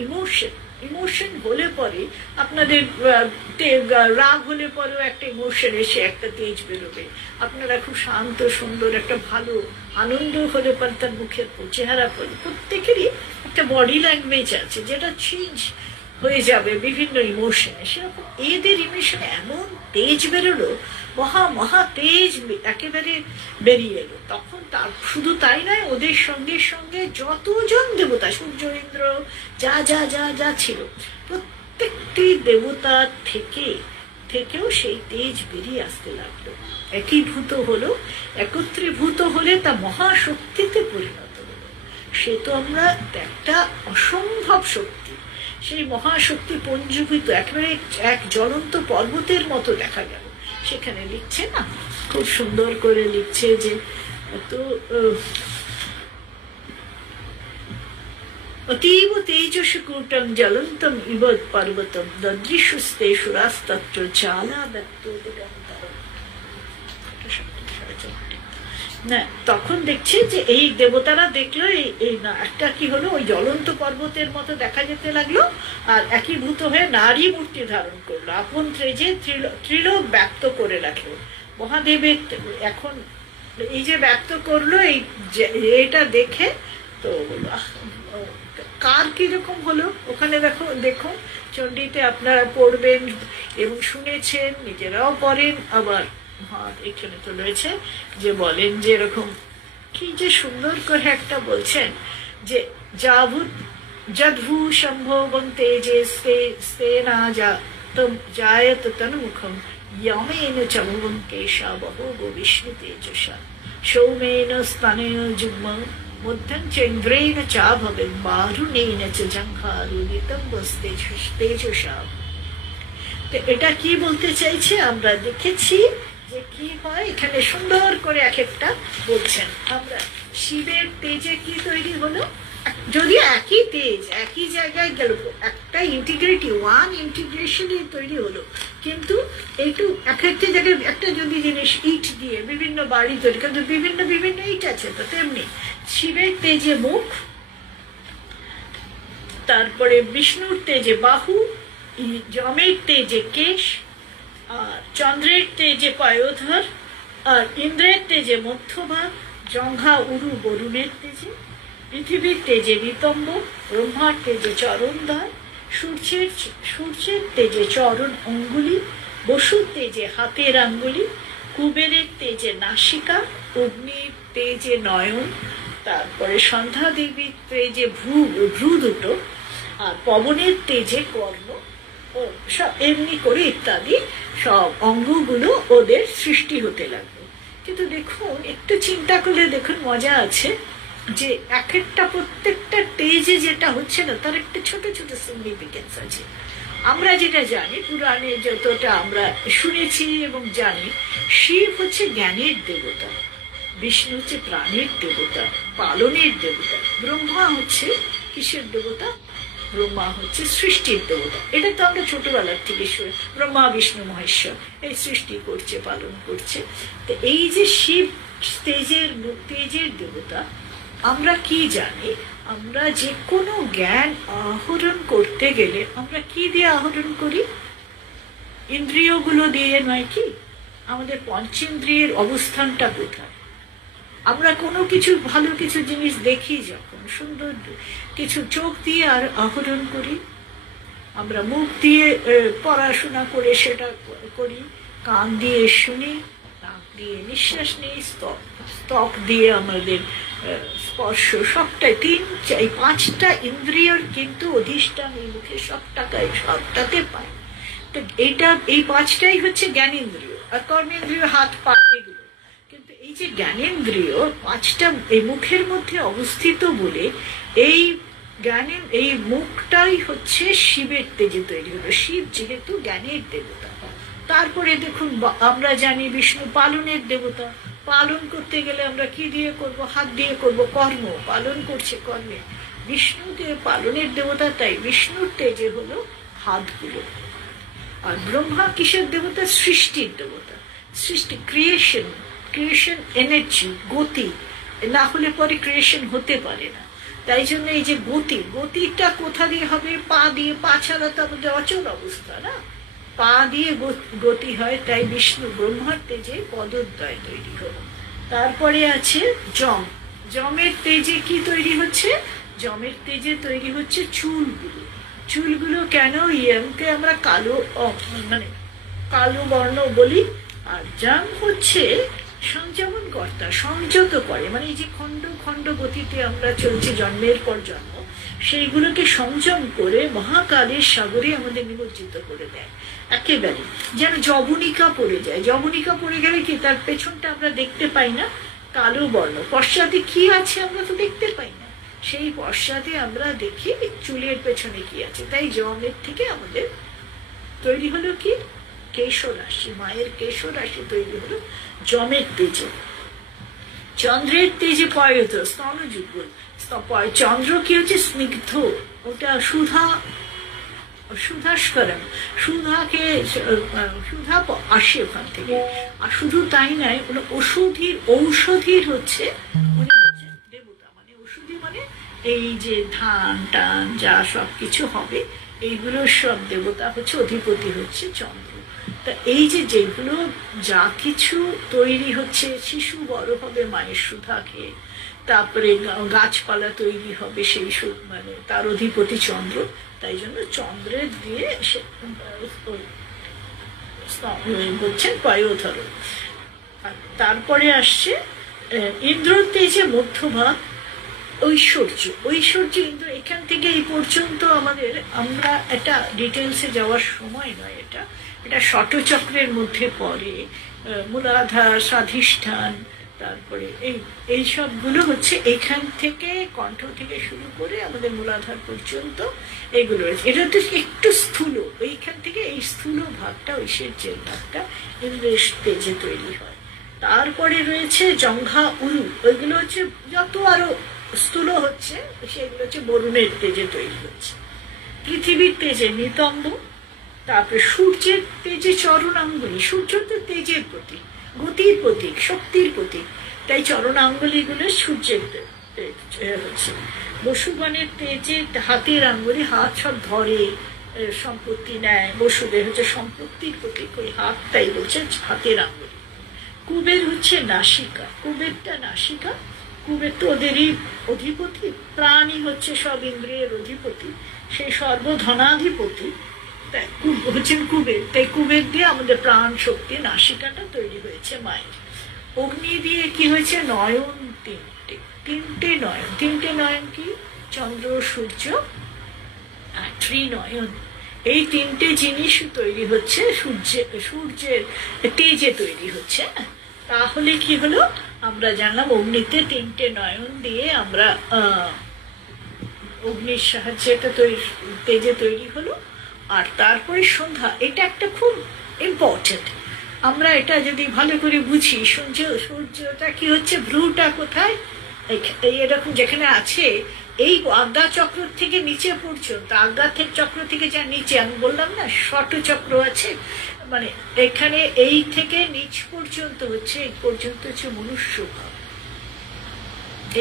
ইমোশন হলে পরে আপনাদের রাগ হলে পরেও একটা ইমোশন এসে একটা তেজ বেরোবে। আপনারা খুব শান্ত সুন্দর একটা ভালো আনন্দ হলে পরে তার মুখের চেহারা পরে প্রত্যেকেরই একটা বডি ল্যাঙ্গুয়েজ আছে যেটা চেঞ্জ হয়ে যাবে বিভিন্ন ইমোশনে। সেরকম এদের ইমোশনে এমন তেজ বেরোলো, মহা তেজ একেবারে বেরিয়ে এলো। তখন তার শুধু তাই নয়, ওদের সঙ্গে সঙ্গে যতজন দেবতা, সূর্য, ইন্দ্র, যা যা যা যা ছিল, প্রত্যেকটি দেবতা থেকেও সেই তেজ বেরিয়ে আসতে লাগলো। একীভূত হলো, একত্রীভূত হলে তা মহাশক্তিতে পরিণত হলো। সে তো আমরা একটা অসম্ভব শক্তি, সেই মহাশক্তি পঞ্জীভূত একেবারে এক জ্বলন্ত পর্বতের মতো দেখা গেল। সেখানে লিখছে না, খুব সুন্দর করে লিখছে যে তো অতীব তেজস্কূটং জ্বলন্তম ইব পর্বতম দদৃশুস্তেষুরাস্তত্র চালা ব্যক্তোদিগন্তরম। না, তখন দেখছে যে এই দেবতারা দেখলো এই না একটা কি হলো, ওই জ্বলন্ত পর্বতের মতো দেখা যেতে লাগলো, আর একীভূত হয়ে নারী মূর্তি ধারণ করলো, আপন তেজে ত্রিলোক ব্যক্ত করে রাখলো। মহাদেবের এখন এই যে ব্যক্ত করলো, এটা দেখে তো কার কিরকম হলো ওখানে দেখুন চণ্ডীতে আপনারা পড়বেন এবং শুনেছেন, নিজেরাও পড়েন। আবার এখানে তো রয়েছে যে বলেন যে এরকম কি যে সুন্দর করে একটা বলছেন যে যদ্ভূ সম্ভোগং তেজে স্তেনা জায়ত তন্মুখম यमेन चमुवं केशा बहोगो विष्णु तेजसा सौमेन स्तनेन जुग्म मुद्धं चेन्द्रेण चा भवेत् बारुणेन च जङ्घारुदितं तेजसा। তো এটা কি বলতে চাইছে আমরা দেখেছি যে কি হয়, এখানে সুন্দর করে এক একটা বলছেন। আমরা শিবের তেজে কি তৈরি হলো, যদি একই তেজ একই জায়গায় গেল, একটা ইন্টিগ্রিটি, ওয়ান ইন্টিগ্রেশনই তৈরি হলো, কিন্তু একটু এক একটা জায়গায় একটা যদি জিনিস ইট দিয়ে বিভিন্ন বাড়ি তৈরি, কিন্তু বিভিন্ন বিভিন্ন ইট আছে, তো তেমনি শিবের তেজে মুখ, তারপরে বিষ্ণুর তেজে বাহু, যমের তেজে কেশ, আর চন্দ্রের তেজে পায়োধর, আর ইন্দ্রের তেজে মধ্যভাগ, জঙ্ঘা উরু বরুণের তেজে, পৃথিবীর তেজে নিতম্ব, ব্রহ্মার তেজে চরণদ্বয়, সূর্যের তেজে চরণ অঙ্গুলি, বসুর তেজে হাতের আঙ্গুলি, কুবেরের তেজে নাসিকা, অগ্নির তেজে নয়ন, তারপরে সন্ধ্যা দেবীর তেজে ভ্রু দুটো, আর পবনের তেজে কর্ণ, ও সব এমনি করে ইত্যাদি সব অঙ্গগুলো ওদের সৃষ্টি হতে লাগলো। কিন্তু দেখুন, একটু চিন্তা করলে দেখুন মজা আছে যে এক একটা প্রত্যেকটা তেজে যেটা হচ্ছে না, তার একটা ছোট ছোট সিগনিফিকেন্স আছে। আমরা যেটা জানি, পুরাণে যতটা আমরা শুনেছি এবং জানি, শিব হচ্ছে জ্ঞানের দেবতা, বিষ্ণু হচ্ছে প্রাণের দেবতা, পালনের দেবতা, ব্রহ্মা হচ্ছে কিসের দেবতা? ব্রহ্মা হচ্ছে সৃষ্টির দেবতা। এটা তো আমরা ছোটবেলার থেকে শুনে, ব্রহ্মা বিষ্ণু মহেশ্বর এই সৃষ্টি করছে, পালন করছে। তো এই যে শিব তেজের দেবতা, আমরা কি জানি? আমরা যে কোনো জ্ঞান আহরণ করতে গেলে আমরা কি দিয়ে আহরণ করি? ইন্দ্রিয়গুলো দিয়ে নয় কি? আমাদের পঞ্চেন্দ্রিয়ের অবস্থানটা কোথায়? আমরা কোনো কিছু ভালো কিছু জিনিস দেখি, যখন সুন্দর কিছু চোখ দিয়ে আর আহরণ করি, আমরা মুখ দিয়ে পড়াশোনা করে সেটা করি, কান দিয়ে শুনি, নাক দিয়ে নিঃশ্বাস নেই, ত্বক দিয়ে আমাদের স্পর্শ, সবটাই এই পাঁচটা ইন্দ্রিয়র কিন্তু অধিষ্ঠান এই মুখে সবটাতে পায়। তো এই পাঁচটাই হচ্ছে জ্ঞানেন্দ্রিয়, আর কর্মেন্দ্রিয় হাত পা এগুলো। কিন্তু এই যে জ্ঞানেন্দ্রিয় পাঁচটা এই মুখের মধ্যে অবস্থিত বলে এই মুখটাই হচ্ছে শিবের তেজে তৈরি হলো। শিব যেহেতু জ্ঞানের দেবতা। তারপরে দেখুন, আমরা জানি বিষ্ণু পালনের দেবতা। পালন করতে গেলে আমরা কি দিয়ে করব? হাত দিয়ে করব, কর্ম পালন করছে কর্মে। বিষ্ণু পালনের দেবতা, তাই বিষ্ণুর তেজে হলো হাতগুলো। আর ব্রহ্মা কিসের দেবতা? সৃষ্টির দেবতা। সৃষ্টি, ক্রিয়েশন এনার্জি, গতি, না হলে পরে ক্রিয়েশন হতে পারে না। তাই জন্য এই যে গতিটা কোথা দিয়ে হবে? পা দিয়ে। পা ছাড়া তো আমাদের অচল অবস্থা না, পা দিয়ে গতি হয়। তাই বিষ্ণু ব্রহ্মার তেজে পদোদ্বয় তৈরি হলো। তারপরে আছে যম। যমের তেজে কি তৈরি হচ্ছে? যমের তেজে তৈরি হচ্ছে চুলগুলো কেন? ইয়মকে আমরা কালো বর্ণ বলি। আর যম হচ্ছে সংযমন কর্তা, সংযত করে, মানে এই যে খণ্ড খণ্ড গতিতে আমরা চলছি জন্মের পর জন্ম, সেইগুলোকে সংযম করে মহাকালের সাগরে আমাদের নিমজ্জিত করে দেয় একেবারে। যেন যবনিকা পড়ে যায়। যবনিকা পড়ে গেলে কি, তার পেছনটা আমরা দেখতে পাই না, কালো বর্ণ। পশ্চাতে কি আছে আমরা তো দেখতে পাই না, সেই পশ্চাতে আমরা দেখি চুলের পেছনে কি আছে। তাই যমের থেকে আমাদের তৈরি হলো কি? কেশরাশি, মায়ের কেশরাশি তৈরি হলো যমের তেজে। চন্দ্রের তেজে পয়ত, স্তনযুগল। চন্দ্র কি হচ্ছে? স্নিগ্ধ, ওটা সুধাস্করণ, সুধা আসে ওখান থেকে। আর শুধু তাই নয়, ঔষধির হচ্ছে উনি হচ্ছেন দেবতা। মানে ঔষধি মানে এই যে ধান টান যা সবকিছু হবে, এইগুলোর সব দেবতা হচ্ছে, অধিপতি হচ্ছে চন্দ্র। তা এই যেগুলো যা কিছু তৈরি হচ্ছে, শিশু বড় হবে মায়ের সুধা খেয়ে, তারপরে গাছপালা তৈরি হবে সেই মানে তার অধিপতি চন্দ্র। তাই জন্য চন্দ্রের দিয়ে বলছেন পয়োধর। তারপরে আসছে ইন্দ্র তেজে মধ্যভাগ, ঐশ্বর্য ইন্দ্র। এখান থেকে এই পর্যন্ত আমরা এটা ডিটেলসে যাওয়ার সময় নয়, এটা ষটচক্রের মধ্যে পড়ে। মূলাধার, স্বাধিষ্ঠান, তারপরে এই সবগুলো হচ্ছে এখান থেকে, কণ্ঠ থেকে শুরু করে আমাদের মূলাধার পর্যন্ত এগুলো রয়েছে। এটা তো একটু স্থূল, ওইখান থেকে এই স্থূল ভাগটা, ঐশ্বর্যের ভাগটা ইন্দ্রের তেজে তৈরি হয়। তারপরে রয়েছে জঙ্ঘা উরু, ওইগুলো হচ্ছে যত আরো স্থূল হচ্ছে, সেগুলো হচ্ছে বরুণের তেজে তৈরি হচ্ছে। পৃথিবীর তেজে নিতম্ব, তারপরে সূর্যের তেজে চরণাঙ্গুলি। সূর্য তো তেজের প্রতীক, গতির প্রতীক, শক্তির প্রতীক, তাই চরণাঙ্গুলি গুলো সূর্যের হচ্ছে। বসুগণের তেজে হাতের আঙ্গুলি, হাত সব ধরে, সম্পত্তি নেয়, বসুদেব হচ্ছে সম্পত্তির প্রতীক, ওই হাত, তাই বলছে হাতের আঙুল। কুবের হচ্ছে নাসিকা, কুবেরটা নাসিকা, কুবের তো ওদেরই অধিপতি, প্রাণই হচ্ছে সব ইন্দ্রিয়ের অধিপতি, সেই সর্বধনাধিপতি হচ্ছেন কুবের। তাই কুবের দিয়ে আমাদের প্রাণ শক্তি নাসিকাটা তৈরি হয়েছে মায়ের। অগ্নি দিয়ে কি হয়েছে? নয়ন তিনটে, তিনটে নয়ন। তিনটে নয়ন কি? চন্দ্র, সূর্য আর ত্রিনয়ন। এই তিনটে জিনিস তৈরি হচ্ছে সূর্যের তেজে তৈরি হচ্ছে। তাহলে কি হলো? আমরা জানলাম অগ্নিতে তিনটে নয়ন দিয়ে আমরা অগ্নির সাহায্যে এটা তেজে তৈরি হলো। আর তারপরে সন্ধ্যা, এটা একটা খুব ইম্পর্টেন্ট। আমরা এটা যদি ভালো করে বুঝি, সূর্যটা কি হচ্ছে, ভ্রুটা কোথায়, এরকম যেখানে আছে, এই আজ্ঞা চক্র থেকে নিচে পর্যন্ত, আজ্ঞা চক্র থেকে যা নিচে, আমি বললাম না ষট চক্র আছে, মানে এখানে এই থেকে নিচ পর্যন্ত হচ্ছে, এই পর্যন্ত হচ্ছে মনুষ্য ভাব।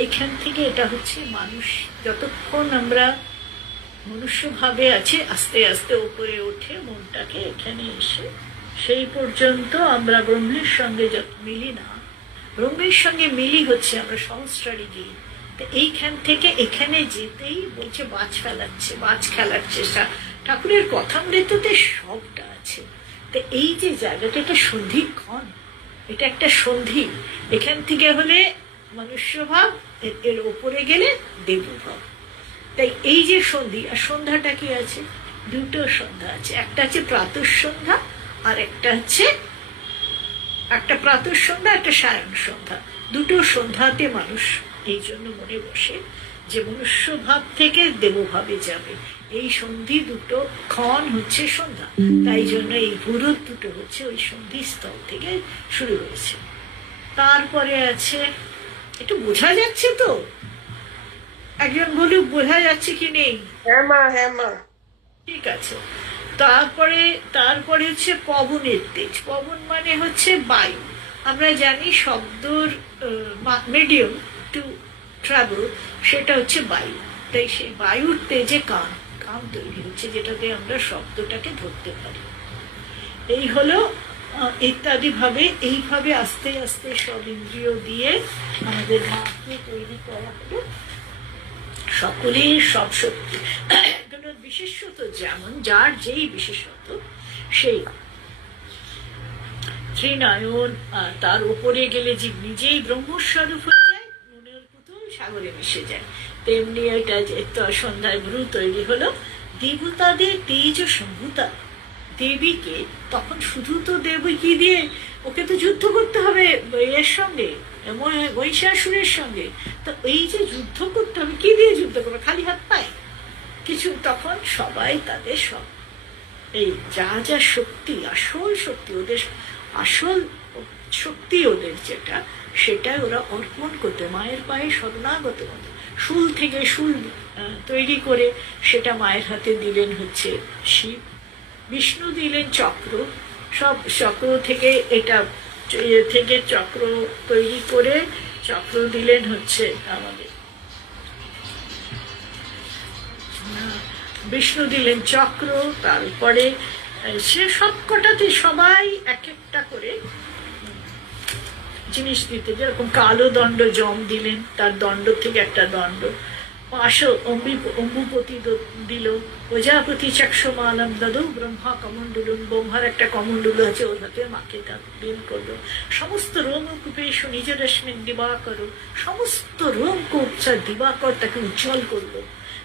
এইখান থেকে এটা হচ্ছে মানুষ, যতক্ষণ আমরা মনুষ্য ভাবে আছে, আস্তে আস্তে উপরে ওঠে মনটাকে, এখানে এসে সেই পর্যন্ত আমরা ব্রহ্মের সঙ্গে যত মিলি না, ব্রহ্মের সঙ্গে মিলি হচ্ছে আমরা সহস্রারি গিয়ে। তো এইখান থেকে এখানে যেতেই বলছে বাজ ফেলাচ্ছে, বাজ খেলার চেষ্টা। ঠাকুরের কথামৃততে সবটা আছে। তো এই যে জায়গাটা, এটা সন্ধিক্ষণ, এটা একটা সন্ধি। এখান থেকে হলে মনুষ্য ভাব, এর ওপরে গেলে দেবভাব। তাই এই যে সন্ধি, আর সন্ধ্যাটা কি আছে? দুটো সন্ধ্যা আছে, একটা হচ্ছে প্রাতঃ সন্ধ্যা, আর একটা হচ্ছে একটা প্রাতঃ সন্ধ্যা, একটা সায়ন সন্ধ্যা। দুটো সন্ধ্যাতে মানুষ এই জন্য মনে বসে যে মনুষ্য ভাব থেকে দেবভাবে যাবে। এই সন্ধি দুটো ক্ষণ হচ্ছে সন্ধ্যা, তাই জন্য এই ভূরত দুটো হচ্ছে ওই সন্ধি স্থল থেকে শুরু হয়েছে। তারপরে আছে, একটু বোঝা যাচ্ছে তো? একজন বলুক বোঝা যাচ্ছে কি নেই? হ্যাঁ মা, হ্যাঁ মা। ঠিক আছে। তারপরে হচ্ছে পবনের তেজ। পবন মানে হচ্ছে বায়ু। আমরা জানি শব্দর মিডিয়াম টু ট্রাভেল সেটা হচ্ছে বায়ু। তাই সেই বায়ুর তেজে কান তৈরি হচ্ছে, যেটাতে আমরা শব্দটাকে ধরতে পারি। এই হলো ইত্যাদি ভাবে, এইভাবে আস্তে আস্তে সব ইন্দ্রিয় দিয়ে আমাদের মাকে তৈরি করা হলো। সকলের সব শক্তি, বিশেষত যেমন যার যেই বিশেষত, সেই ত্রিনয়ন। তার উপরে গেলে যে নিজেই ব্রহ্মস্বরূপ হয়ে যায়, নুনের পুতুল সাগরে মিশে যায়। তেমনি এটা যে সন্ধ্যায় ভ্রু তৈরি হলো। দেবতাদের তেজ সম্ভূতা, দেবীকে তখন শুধু তো দেবী কি দিয়ে, ওকে তো যুদ্ধ করতে হবে এর সঙ্গে, মহিষাসুরের সঙ্গে। তো এই যে যুদ্ধ করতে হবে, কি দিয়ে যুদ্ধ করবে? খালি হাত পায় কিছু? তখন সবাই তাদের সব এই যা যা শক্তি, আসল শক্তি ওদের, আসল শক্তি ওদের যেটা, সেটা ওরা অর্পণ করতে মায়ের পায়ে শরণাগত হতো। শুল থেকে শুল তৈরি করে সেটা মায়ের হাতে দিলেন হচ্ছে শিব, বিষ্ণু দিলেন চক্র, সব চক্র থেকে এটা থেকে চক্র তৈরি করে চক্র দিলেন হচ্ছে আমাদের বিষ্ণু দিলেন চক্র। তারপরে সে সব কটাতে সবাই এক একটা করে জিনিস দিতে, যেরকম কালো দণ্ড জম দিলেন, তার দণ্ড থেকে একটা দণ্ড, পাশো অম্বুপতি দিল, প্রজাপতি চক্ষমালম দাদু, ব্রহ্মা কমণ্ডলুন, ব্রহ্মার একটা কমণ্ডলু আছে, ওর হাতে মাকে দিন করলো। সমস্ত রোমকূপেশ নিজ রশ্মিন দিবাকর, সমস্ত রোমকূপ দিবাকর তাকে উজ্জ্বল করলো।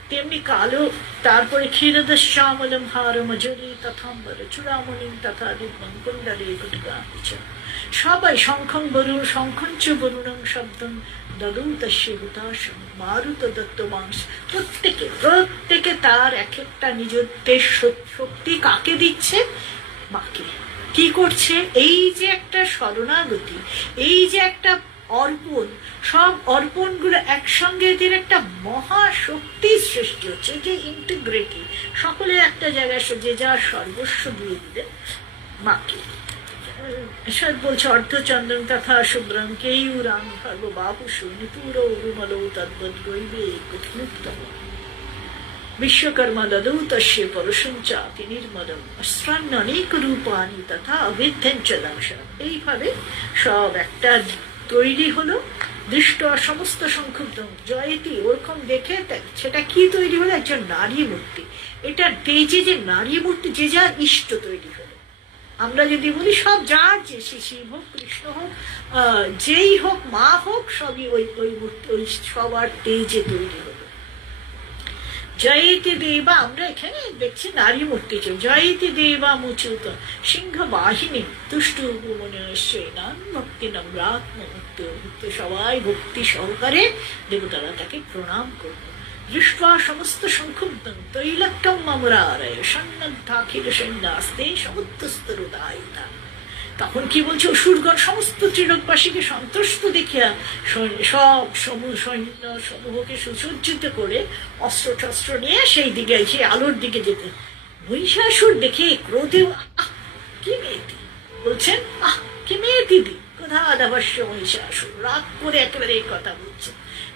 তেমনি কালো, তারপরে ক্ষীরদশ্যামলম হার মজরি তথাম্বর চূড়ামণিম তথা দিব্যং কুণ্ডলে গুটগাপিচ, সবাই শঙ্খং বরুণ শঙ্খঞ্চ বরুণং শব্দম দদৌ তস্য হুতাশং মারুত দত্ত মাংস। প্রত্যেকে তার এক একটা নিজের শক্তি কাকে দিচ্ছে? মাকে। কি করছে? এই যে একটা শরণাগতি, এই যে একটা অর্পণ, সব অর্পণ গুলো একসঙ্গে এদের একটা মহাশক্তি সৃষ্টি হচ্ছে, যে ইন্টিগ্রিটি, সকলে একটা জায়গায় যে যার সর্বস্ব দিয়ে দিলে মাকে। বলছে অর্ধচন্দ্রম তথা শুভ্রম কেয়ুরাং সর্ববাহুষু নিপুর উরুমল তদ্বৎ গৈবে কুৎফুক্তম। বিশ্বকর্মা দদৌ তস্য পরশুং চাপি নির্মলম অস্ত্রান্যনেক রূপানি তথা অবিধ্যঞ্চ দংশন। এইভাবে সব একটা তৈরি হলো। দৃষ্ট সমস্ত সংক্ষুব্ধ জয়তি, ওরকম দেখে সেটা কি তৈরি হলো? একজন নারী মূর্তি। এটা তেজে যে নারী মূর্তি, যে যার ইষ্ট তৈরি হলো। আমরা যদি বলি সব যার, যে শিব হোক, কৃষ্ণ হোক, যেই হোক, মা হোক, সবই ওই ওই মূর্তি, ওই সবার তেজে তৈরি হলো। জয়তি দেবা, আমরা এখানে দেখছি নারী মূর্তি। জয়তি দেবা মুচুত সিংহ বাহিনী তুষ্ট মনুষ্যান ভক্তি নম্রাত্মুক্ত। সবাই ভক্তি সহকারে দেবতারা তাকে প্রণাম করল। দৃষ্টা সমস্ত সংক্ষুব্ধং তৈলক্যম মামরারয় সন্ন্ধাখিল সন্ন্যাস্তে সমুদ্রস্তরুদায়িতা। তখন কি বলছে? অসুরগণ সমস্ত ত্রিলোকবাসীকে সন্তুষ্ট দেখিয়া সব সৈন্য সমূহকে সুসজ্জিত করে অস্ত্র টস্ত্র নিয়ে সেই দিকে, সেই আলোর দিকে যেতে। মহিষাসুর দেখে ক্রোধে, কি মেয়েটি বলছেন, কি মেয়ে দিদি, কোথা আদাবশ্য মহিষাসুর, রাগ করে একেবারে এই কথা বলছে।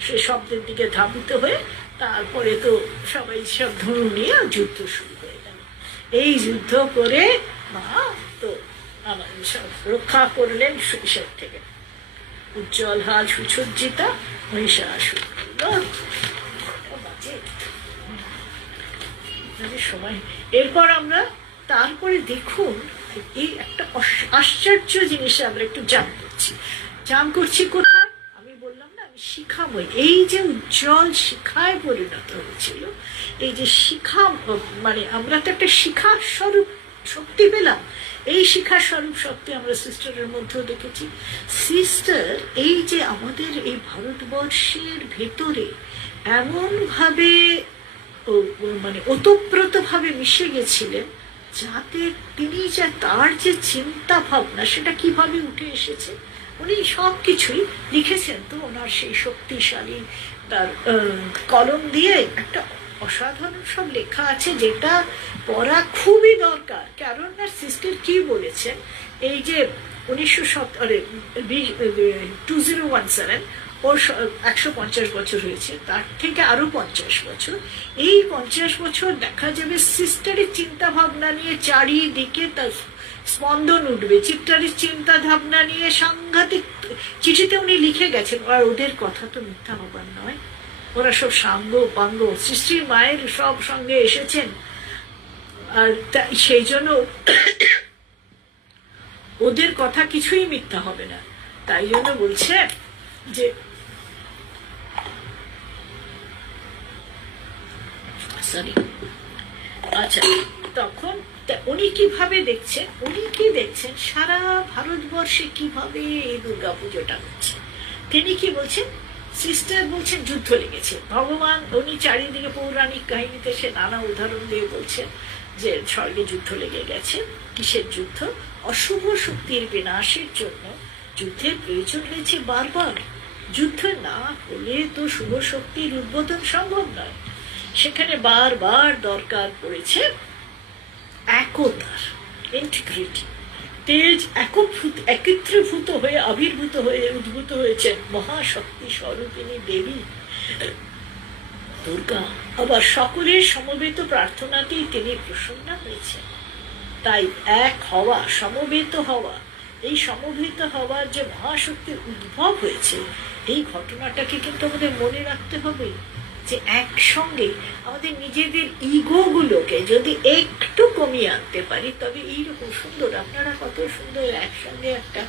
সে শব্দের দিকে ধাবিত হয়ে তারপরে তো সবাই সব ধনু নিয়ে যুদ্ধ শুরু হয়ে গেল। এই যুদ্ধ করে মা তো আমাদের সব রক্ষা করলেন সুবিষের থেকে। উজ্জ্বল হাল সুসজ্জিতা মহিষাসুর সময়। এরপর আমরা তারপরে দেখুন, এই একটা আশ্চর্য জিনিস আমরা একটু জাম করছি কোথায়? আমি বললাম না, আমি শিখাময়। এই যে উজ্জ্বল শিখায় পরিণত হয়েছিল, এই যে শিখা, মানে আমরা তো একটা শিখা স্বরূপ শক্তি পেলাম। এই শিক্ষা স্বরূপ শক্তি আমরা সিস্টারের মধ্যেও দেখেছি। সিস্টার এই যে আমাদের এই ভারতবর্ষের ভেতরে এমন ভাবে মানে ওতপ্রোত ভাবে মিশে গেছিলেন, যাতে তিনি তার যে চিন্তা ভাবনা সেটা কিভাবে উঠে এসেছে উনি সবকিছুই লিখেছেন। তো ওনার সেই শক্তিশালী তার কলম দিয়ে একটা অসাধারণ সব লেখা আছে, যেটা পড়া খুবই দরকার। কারণ না, সিস্টার কি বলেছেন, এই যে 2017 ওর 150 বছর হয়েছে, তার থেকে আরো 50 বছর। এই 50 বছর দেখা যাবে সিস্টারের চিন্তা ভাবনা নিয়ে চারিদিকে তার স্পন্দন উঠবে। চিত্রারের চিন্তা ভাবনা নিয়ে সাংঘাতিক চিঠিতে উনি লিখে গেছেন। আর ওদের কথা তো মিথ্যা হবার নয়, ওরা সব সাঙ্গ পাঙ্গ সৃষ্টির মায়ের সব সঙ্গে এসেছেন। আর সেই জন্য ওদের কথা কিছুই মিথ্যা হবে না। তাই জন্য বলছে যে সরি, আচ্ছা, তখন উনি কিভাবে দেখছেন, উনি কি দেখছেন সারা ভারতবর্ষে কিভাবে এই দুর্গা পুজোটা হচ্ছে। তিনি কি বলছেন? সিস্টার বলছেন যুদ্ধ লেগেছে। ভগবান উনি চারিদিকে পৌরাণিক কাহিনীতে সে নানা উদাহরণ দিয়ে বলছেন যে স্বর্গে যুদ্ধ লেগে গেছে। কিসের যুদ্ধ? অশুভ শক্তির বিনাশের জন্য যুদ্ধের প্রয়োজন হয়েছে বারবার। যুদ্ধ না হলে তো শুভ শক্তির উদ্বোধন সম্ভব নয়। সেখানে বারবার দরকার পড়েছে একতার, ইন্টিগ্রিটি। তেজ একত্রীভূত হয়ে আবির্ভূত হয়ে উদ্ভূত হয়েছেন মহাশক্তি স্বরূপিণী দেবী দুর্গা। আবার সকলের সমবেত প্রার্থনাতেই তিনি প্রসন্ন হয়েছেন। তাই এক হওয়া, সমবেত হওয়া, এই সমবেত হওয়ার যে মহাশক্তির উদ্ভব হয়েছে, এই ঘটনাটাকে কিন্তু আমাদের মনে রাখতে হবে যে একসঙ্গে আমাদের নিজেদের ইগো গুলোকে যদি একটু কমিয়ে আনতে পারি, তবে এইরকম সুন্দর, আপনারা কত সুন্দর একসঙ্গে একটা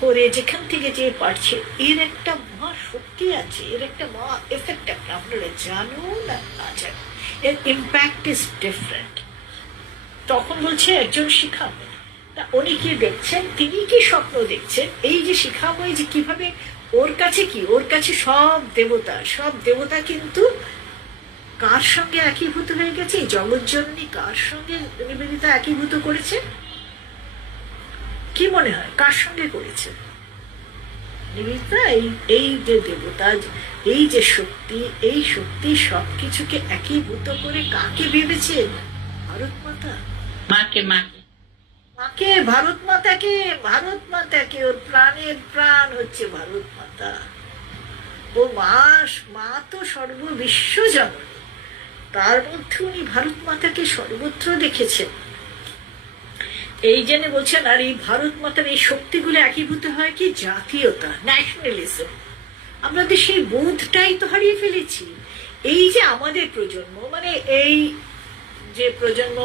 করে যেখান থেকে যে পারছে, এর একটা মহাশক্তি আছে, এর একটা মহা এফেক্ট একটা, আপনারা জানুন না জানুন, এর ইম্প্যাক্ট ইজ ডিফারেন্ট। তখন বলছে একজন শিখাময়। তা উনি কি দেখছেন? তিনি কি স্বপ্ন দেখছেন? এই যে শিখাময় যে কিভাবে ওর কাছে কি, ওর কাছে সব দেবতা কিন্তু কার সঙ্গে একীভূত হয়ে গেছে? জগৎজননী কার সঙ্গে নিবেদিতা একীভূত করেছে? কি মনে হয় কার সঙ্গে করেছে নিবেদিতা? এই যে দেবতা, এই যে শক্তি, এই শক্তি সবকিছুকে একীভূত করে কাকে ভেবেছেন? ভারত মাতা, মাকে ভারত মাতাকে। ওর প্রাণের প্রাণ হচ্ছে ভারত মাতা। ও মা তো সর্ববিশ্ব জননী। তার মধ্যে উনি ভারত মাতাকে সর্বত্র দেখেছেন। এই জন্য বলছেন, আর এই ভারত মাতার এই শক্তিগুলো একীভূত হয় কি জাতীয়তা, ন্যাশনালিজম। আমাদের সেই বোধটাই তো হারিয়ে ফেলেছি। এই যে আমাদের প্রজন্ম, মানে এই যে প্রজন্ম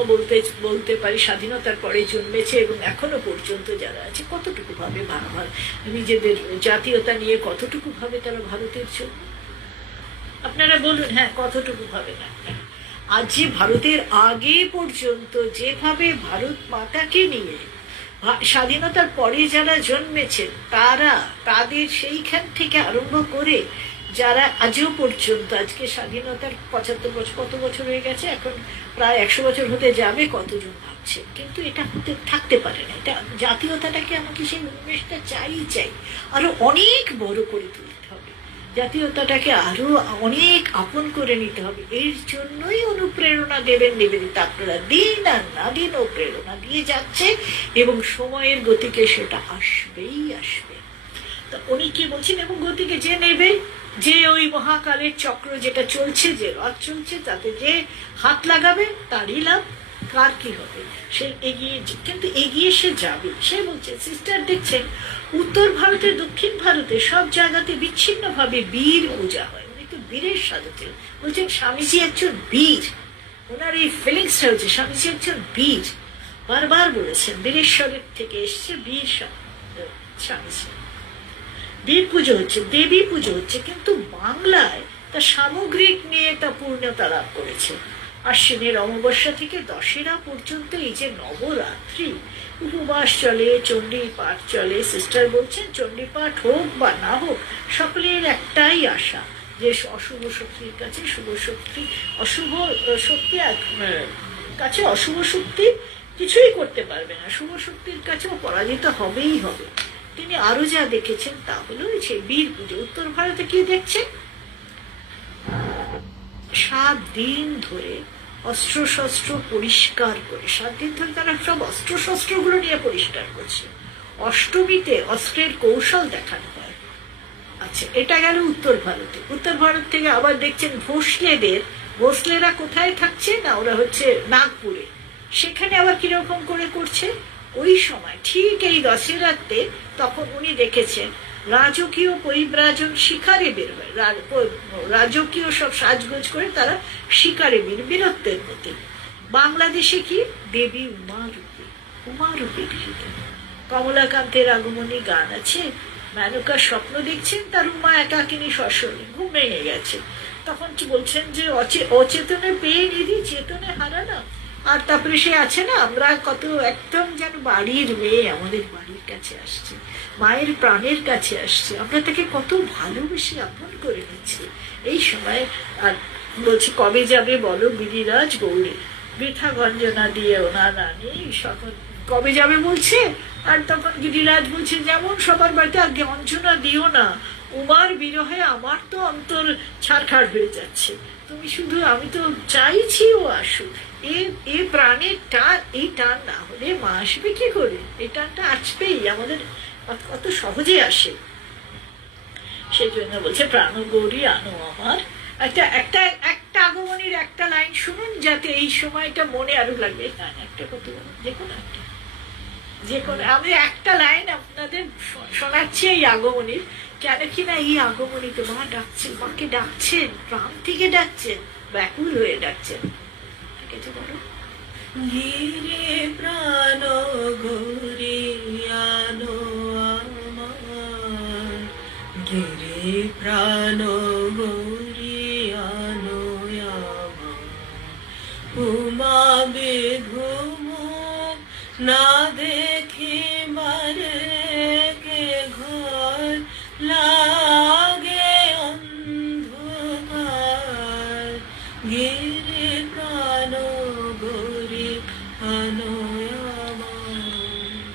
বলতে পারি স্বাধীনতার পরে জন্মেছে এবং এখনো পর্যন্ত যারা আছে, কতটুকু ভাবে নিজেদের জাতীয়তা নিয়ে কতটুকু ভাবে তারা ভারতের জন্য? আপনারা বলুন, হ্যাঁ কতটুকু ভাবে না? আজ যে ভারতের আগে পর্যন্ত যেভাবে ভারত মাতাকে নিয়ে স্বাধীনতার পরে যারা জন্মেছেন তাদের সেইখান থেকে আরম্ভ করে যারা আজও পর্যন্ত, আজকে স্বাধীনতার 75 বছর, কত বছর হয়ে গেছে, এখন প্রায় 100 বছর হতে যাবে, কতজন ভাবছে। কিন্তু এটা হতে থাকতে পারে না। এটা জাতীয়তাটাকে আমাকে সেই উন্মেষটা চাই আরো অনেক বড় করে তুলতে হবে, জাতীয়তাটাকে আরো অনেক আপন করে নিতে হবে। এর জন্যই অনুপ্রেরণা দেবেন নিবেদিতা। আপনারা দিন আর না দিন ও প্রেরণা দিয়ে যাচ্ছে এবং সময়ের গতিকে সেটা আসবেই আসবে। তা উনি কি বলছেন, এবং গতিকে যে নেবে, যে ওই মহাকালের চক্র যেটা চলছে, যে রথ চলছে, তাতে যে হাত লাগাবে তারই লাভ, কার কি হবে। সে কিন্তু এগিয়ে সে যাবে। সে বলছে, সিস্টার দেখছেন উত্তর ভারতে দক্ষিণ ভারতে সব জায়গাতে বিচ্ছিন্ন ভাবে বীর পূজা হয়। উনি তো বীরের সাধুতে বলছেন, স্বামীজি একজন বীর। ওনার এই ফিলিংসটা হচ্ছে স্বামীজি একজন বীর। বারবার বলেছেন বীরেশ্বরের থেকে এসছে বীর স্বামীজি। বীর পুজো হচ্ছে, দেবী পুজো হচ্ছে, কিন্তু বাংলায় তা সামগ্রিক নিয়ে তা পূর্ণতা লাভ করেছে। আশ্বিনের অমাবস্যা থেকে দশেরা পর্যন্ত এই যে নবরাত্রি, উপবাস চলে, চণ্ডী পাঠ চলে। সিস্টার বলছেন চণ্ডী পাঠ হোক বা না হোক, সকলের একটাই আশা যে অশুভ শক্তির কাছে শুভ শক্তি, অশুভ শক্তি কাছে অশুভ শক্তি কিছুই করতে পারবে না, শুভ শক্তির কাছেও পরাজিত হবেই হবে। তিনি আরো যা দেখেছেন তা হলো সেই বীর পুজো। উত্তর ভারতে কি দেখছেন, 7 দিন ধরে অস্ত্র শস্ত্র পরিষ্কার করে, 7 দিন ধরে তারা সব অস্ত্র শস্ত্র গুলো নিয়ে পরিষ্কার করছে। অষ্টমীতে অস্ত্রের কৌশল দেখানো হয়। আচ্ছা, এটা গেল উত্তর ভারতে। উত্তর ভারত থেকে আবার দেখছেন ভোসলেরা কোথায় থাকছে না, ওরা হচ্ছে নাগপুরে। সেখানে আবার কিরকম করে করছে, ওই সময় ঠিক এই দশেরাতে তখন উনি দেখেছেন রাজকীয় পরিব্রাজন শিকারে বের হয়, রাজকীয় সব সাজগোজ করে তারা শিকারে বীরত্বের প্রতি। বাংলাদেশে কি দেবী উমারূপে গৃহীত। কমলাকান্তের আগমনী গান আছে, মেনকা স্বপ্ন দেখছেন তার উমা একাকিনী শশনে ঘুম ভেঙে গেছে, তখন বলছেন যে অচেতনে পেয়ে নিধি চেতনে হারানো। আর তারপরে সে আছে না, আমরা কত একদম যেন বাড়ির মেয়ে আমাদের বাড়ির কাছে আসছে, মায়ের প্রাণের কাছে আসছে, আমরা তাকে কত ভালোবেসে আপন করে নিচ্ছি এই সময়। আর বলছি, কবে যাবে বলো গিরিরাজ গৌরী, বৃথা গঞ্জনা দিয়ে ওনার রানী সকল কবে যাবে বলছে। আর তখন গিরিরাজ বলছে, যেমন সবার বাড়িতে আগে অঞ্জনা দিও না, উমার বিরহে আমার তো অন্তর ছাড়খাড় হয়ে যাচ্ছে, তুমি শুধু, আমি তো চাইছি ও আসুক। এই প্রাণের টান, এই টান না হলে মা আসবে কি করে? এই টানটা আসবেই, আমাদের কত সহজে আসে। সেই জন্য বলছে প্রাণ গৌরী আনো আমার। একটা আগমনীর একটা লাইন শুনুন, যাতে এই সময়টা মনে আরো লাগবে। একটা কত যে কোনো আমি একটা লাইন আপনাদের শোনাচ্ছি এই আগমনীর। কেন কিনা এই আগমনীতে মা ডাকছেন, মাকে ডাকছেন, প্রাণ থেকে ডাকছেন, ব্যাকুল হয়ে ডাকছেন। গিরে প্রাণ গৌরী আনো আমার, গিরে প্রাণ গৌরী আনো আমার, উমা বেঘুম না দেখি মারে কে ঘর লাগে অন্ধকার, গিরে প্রাণ গৌরী আনো আমার।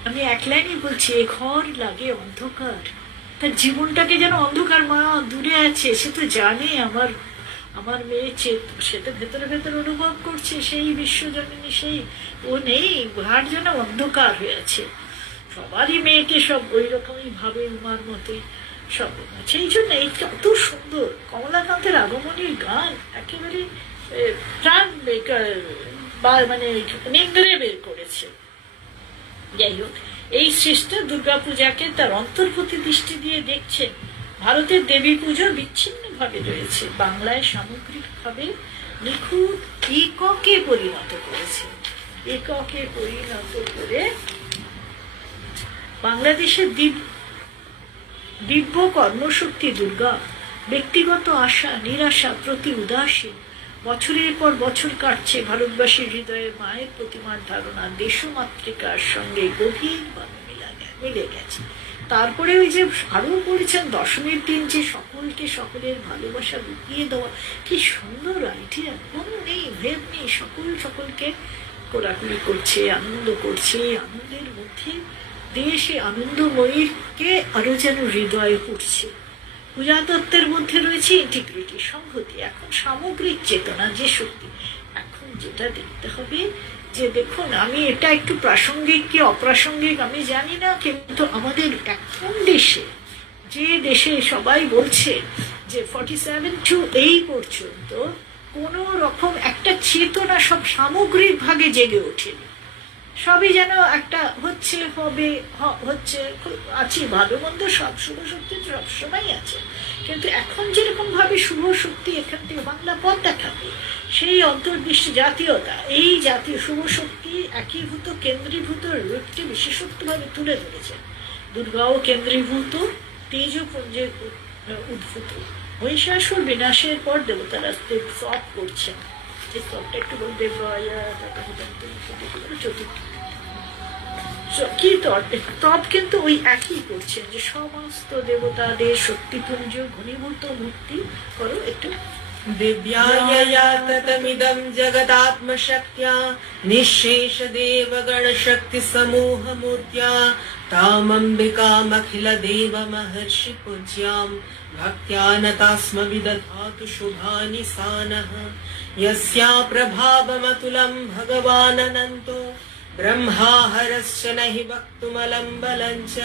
আমি এক লাইনই বলছি, এ ঘর লাগে অন্ধকার। তার জীবনটাকে যেন অন্ধকার, মা দূরে আছে, সে তো জানে আমার মেয়ে সে তো ভেতরে ভেতরে অনুভব করছে সেই বিশ্বজননী, সেই ও নেই, ঘাট যেন অন্ধকার হয়ে আছে। সবারই মেয়েকে সব ওই রকমই ভাবে, উমার মতোই সব। সেই জন্য এই কত সুন্দর কমলাকান্তের আগমনীর গান, একেবারে প্রাণ মানে নিংড়ে বের করেছে। যাই হোক, এই শ্রেষ্ঠ দুর্গাপূজাকে তার অন্তর্বর্তী দৃষ্টি দিয়ে দেখছেন। ভারতের দেবী পুজো বিচ্ছিন্ন ভাবে রয়েছে, বাংলায় সামগ্রিকভাবে নিখুঁত এককে পরিণত করেছে। এককে পরিণত করে বাংলাদেশের দিব্য কর্মশক্তি দুর্গা ব্যক্তিগত আশা নিরাশা প্রতি উদাসীন। বছরের পর বছর কাটছে, ভারতবাসীর হৃদয়ে মায়ের প্রতিমার ধারণা দেশমাতৃকার সঙ্গে গভীরভাবে মিলে গেছে। তারপরে ওই যে আরো বলেছেন দশমীর দিন যে সকলকে সকলের ভালোবাসা লুকিয়ে দেওয়া, কি সুন্দর আইডিয়া। কোনো নেই, ভেদ নেই, সকলকে কোলাকুলি করছে, আনন্দ করছে। আনন্দের মধ্যে দেশে আনন্দময়ীকে আরো যেন হৃদয়ে উঠছে। পূজা তত্ত্বের মধ্যে রয়েছে ইন্টিগ্রিটি, সংহতি। এখন সামগ্রিক চেতনা যে শক্তি, এখন যেটা দেখতে হবে যে দেখুন, আমি এটা একটু প্রাসঙ্গিক কি অপ্রাসঙ্গিক আমি জানি না, কিন্তু আমাদের এখন দেশে, যে দেশে সবাই বলছে যে 47 to এই পর্যন্ত কোন রকম একটা চেতনা সব সামগ্রিক ভাগে জেগে ওঠেনি। সবই যেন একটা হচ্ছে, হবে, হচ্ছে, আছে ভালো মন্দ, সব শুভ শক্তি সবসময় আছে, কিন্তু এখন যেরকম ভাবে শুভ শক্তি এখান থেকে বাংলা পথ দেখাবে, সেই অন্তর্দৃষ্টি জাতীয়তা, এই জাতীয় শুভ শক্তি একীভূত কেন্দ্রীভূত রূপটি বিশেষত্ব ভাবে তুলে ধরেছে। দুর্গাও কেন্দ্রীভূত, তেজপুঞ্জে উদ্ভূত। মহিষাসুর বিনাশের পর দেবতারা স্তব করছেন। এই স্তবটা একটু বলতে চতুর্থ কি তব কিন্তু ওই একই করছেন যে সমস্ত দেবতাদের শক্তিপুঞ্জ ঘনীভূত মূর্তি করো একটু। दिव्यायया ततमिदं जगदात्मशक्त्या निःशेष देवगण शक्ति समूह मूर्त्या तामम्बिकामखिल देव महर्षि पूज्यां भक्त्या नतास्म विदधातु शुभानि सानः यस्या प्रभावमतुलं भगवान् अनन्तो ब्रह्मा हरश्च न हि वक्तुमलं बलं च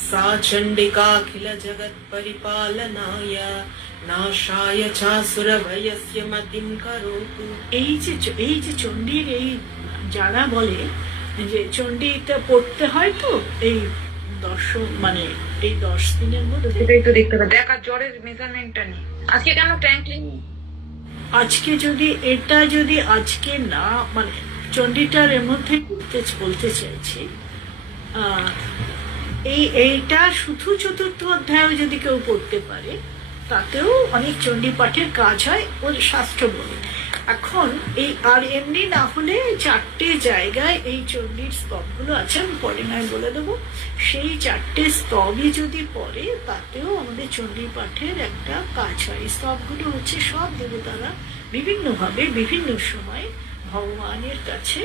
सा चण्डिकाखिल जगत्परिपालनाय नाशाय चासुरभयस्य मतिं करोतु। এই যে চণ্ডীর এই যারা বলে যে চণ্ডীটা পড়তে হয়, তো এই মানে এই 10 দিনের মধ্যে সেটাই তো দেখতে হবে, দেখা জ্বরের মেজারমেন্টটা নিয়ে। আজকে কেন ট্যাঙ্কলিং, আজকে যদি আজকে না মানে চণ্ডীটার এর মধ্যে বলতে চাইছি, এইটা শুধু চতুর্থ অধ্যায় যদি কেউ পড়তে পারে তাতেও অনেক চণ্ডী পাঠের কাজ হয়, ওর শাস্ত্র বলে। এখন এই আর এমনি না হলে 4টে জায়গায় এই চণ্ডীর স্তবগুলো আছে, আমি পরে নয় বলে দেবো। সেই 4টে স্তবই যদি পড়ে তাতেও আমাদের চণ্ডী পাঠের একটা কাজ হয়। এই স্তবগুলো হচ্ছে সব দেবতারা বিভিন্নভাবে বিভিন্ন সময় ভগবানের কাছে,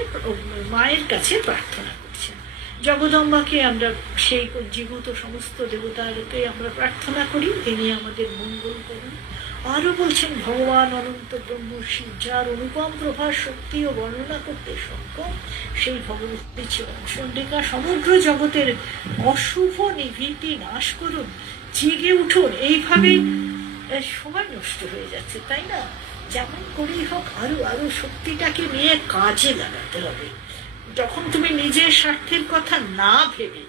মায়ের কাছে প্রার্থনা করছেন। জগদম্বাকে আমরা সেই জীবিত সমস্ত দেবতারকে আমরা প্রার্থনা করি, তিনি আমাদের মঙ্গল করুন। আরো বলছেন ভগবান অনন্ত ব্রহ্ম শিব, যার অনুপম প্রভা শক্তি ও বর্ণনা করতে সক্ষম, সেই ভগবতী চণ্ডিকা সমগ্র জগতের অশুভ নিভৃতি নাশ করুন, জেগে উঠুন। এইভাবে সময় নষ্ট হয়ে যাচ্ছে, তাই না? যেমন করেই হোক আরো শক্তিটাকে নিয়ে কাজে লাগাতে হবে। যখন তুমি নিজের স্বার্থের কথা না ভেবে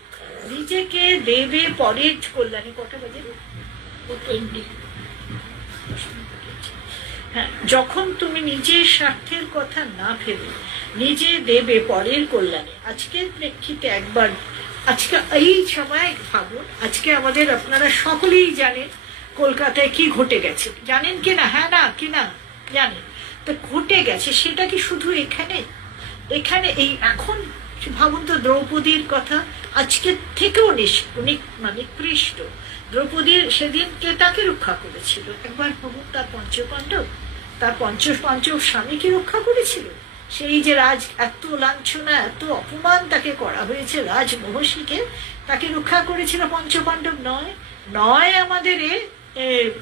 নিজেকে দেবে পরের কল্যাণে, কটা বাজে? হ্যাঁ, যখন তুমি নিজের স্বার্থের কথা না ভেবে নিজে দেবে পরের কল্যাণে, আজকের প্রেক্ষিতে একবার আজকে এই সময় ভাবুন, আজকে আমাদের আপনারা সকলেই জানেন কলকাতায় কি ঘটে গেছে, জানেন কিনা? হ্যাঁ না কিনা জানেন? তো ঘটে গেছে সেটা কি শুধু এখানে এই এখন ভাবুন তো, দ্রৌপদীর কথা আজকে থেকেও নিকৃষ্ট। দ্রৌপদীর সেদিনকে তাকে রক্ষা করেছিল, একবার ভাবুন, তার পঞ্চ স্বামীকে রক্ষা করেছিল। সেই যে এত লাঞ্ছনা এত অপমান তাকে করা হয়েছে, রাজমহর্ষিকে, তাকে রক্ষা করেছিল পঞ্চপাণ্ডব নয় আমাদের